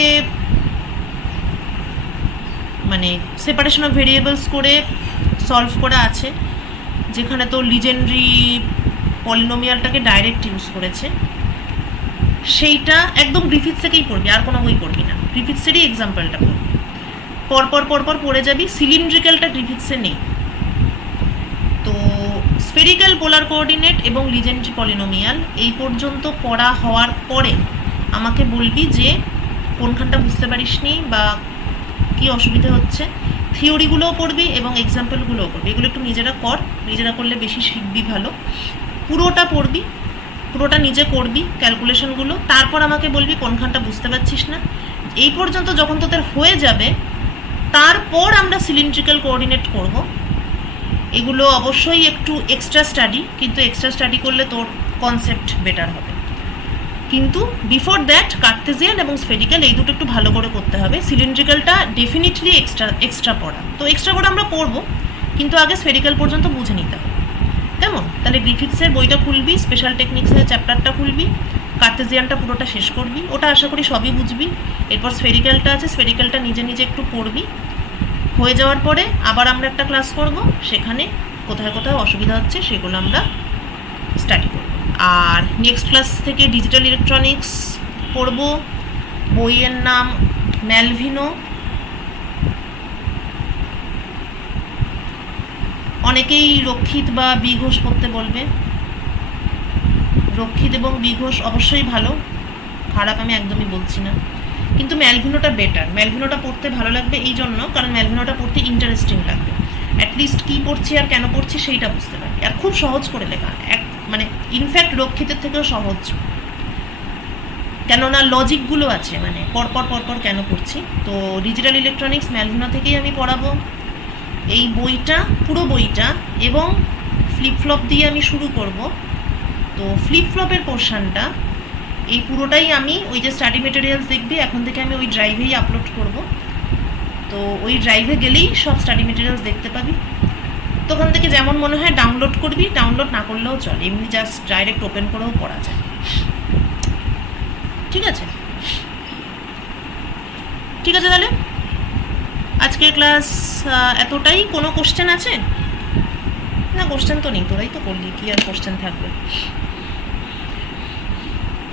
মানে সেপারেশন অফ ভেরিয়েবলস করে সলভ করা আছে, যেখানে তো লিজেন্ড্রি পলিনোমিয়ালটাকে ডাইরেক্ট ইউজ করেছে। সেইটা একদম গ্রিফিথস থেকেই পড়বি, আর কোনো বই পড়বি না, গ্রিফিথসেরই এক্সাম্পলটা পড়বি। পরপর পড়ে যাবি। সিলিন্ড্রিক্যালটা গ্রিফিথসে নেই। তো স্ফেরিক্যাল পোলার কোঅর্ডিনেট এবং লিজেন্ড্রি পলিনোমিয়াল এই পর্যন্ত পড়া হওয়ার পরে আমাকে বলবি যে কোনখানটা বুঝতে পারিসনি বা কী অসুবিধা হচ্ছে। থিওরিগুলোও পড়বি এবং এক্সাম্পলগুলোও পড়বি। এগুলো একটু নিজেরা কর, নিজেরা করলে বেশি শিখবি ভালো। পুরোটা পড়বি, পুরোটা নিজে করবি ক্যালকুলেশনগুলো, তারপর আমাকে বলবি কোনখানটা বুঝতে পারছিস না। এই পর্যন্ত যখন তোদের হয়ে যাবে তারপর আমরা সিলিন্ড্রিক্যাল কোঅর্ডিনেট করব। এগুলো অবশ্যই একটু এক্সট্রা স্টাডি, কিন্তু এক্সট্রা স্টাডি করলে তোর কনসেপ্ট বেটার হবে। কিন্তু বিফোর দ্যাট কার্তেজিয়ান এবং স্ফেরিক্যাল এই দুটো একটু ভালো করে করতে হবে। সিলিন্ড্রিক্যালটা ডেফিনেটলি এক্সট্রা পড়া, তো এক্সট্রা পড়া আমরা পড়বো, কিন্তু আগে স্ফেরিক্যাল পর্যন্ত বুঝে নিতে হবে। কেমন? তাহলে গ্রিফিথসের বইটা খুলবি, স্পেশাল টেকনিক্সের চ্যাপ্টারটা খুলবি, কার্তেজিয়ানটা পুরোটা শেষ করবি, ওটা আশা করি সবই বুঝবি। এরপর স্ফেরিক্যালটা আছে, স্ফেরিক্যালটা নিজে নিজে একটু পড়বি। হয়ে যাওয়ার পরে আবার আমরা একটা ক্লাস করব, সেখানে কোথায় কোথায় অসুবিধা হচ্ছে সেগুলো আমরা স্টাডি করব। আর নেক্সট ক্লাস থেকে ডিজিটাল ইলেকট্রনিক্স পড়ব। বইয়ের নাম ম্যালভিনো। অনেকেই রক্ষিত বা বি ঘোষ পড়তে বলবে। রক্ষিত এবং বি ঘোষ অবশ্যই ভালো, খারাপ আমি একদমই বলছি না, কিন্তু ম্যালভিনোটা বেটার। ম্যালভিনোটা পড়তে ভালো লাগবে এই জন্য, কারণ ম্যালভিনোটা পড়তে ইন্টারেস্টিং লাগবে। অ্যাটলিস্ট কী পড়ছি আর কেন পড়ছি সেইটা বুঝতে পারবি। আর খুব সহজ করে লেখা, মানে ইনফ্যাক্ট রক্ষিতের থেকেও সহজ, কেননা লজিকগুলো আছে, মানে পরপর কেন পড়ছি। তো ডিজিটাল ইলেকট্রনিক্স ম্যালভিনো থেকেই আমি পড়াবো। এই বইটা, পুরো বইটা, এবং ফ্লিপফ্লপ দিয়ে আমি শুরু করব। তো ফ্লিপফ্লপের পোর্শনটা এই পুরোটাই আমি ওই যে স্টাডি মেটেরিয়ালস দেখবি এখন থেকে আমি ওই ড্রাইভেই আপলোড করব। তো ওই ড্রাইভে গেলেই সব স্টাডি মেটেরিয়ালস দেখতে পাবি। তো ওখান থেকে যেমন মনে হয় ডাউনলোড করবি, ডাউনলোড না করলেও চলে, এমনি জাস্ট ডাইরেক্ট ওপেন করেও পড়া যায়। ঠিক আছে তাহলে আজকের ক্লাস এতটাই। কোনো কোশ্চেন আছে? না, কোশ্চেন তো নেই, তোরাই তো করলি, কি আর কোশ্চেন থাকবে।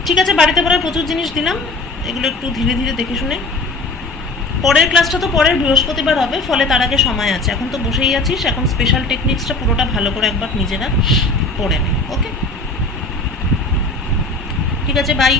ঠিক আছে, বাড়িতে পড়ার প্রচুর জিনিস দিলাম, এগুলো একটু ধীরে ধীরে দেখে শুনে। পরের ক্লাসটা তো পরের বৃহস্পতিবার হবে, ফলে তার আগে সময় আছে। এখন তো বসেই আছিস, এখন স্পেশাল টেকনিক্সটা পুরোটা ভালো করে একবার নিজেরা পড়ে নে। ওকে, ঠিক আছে, বাই।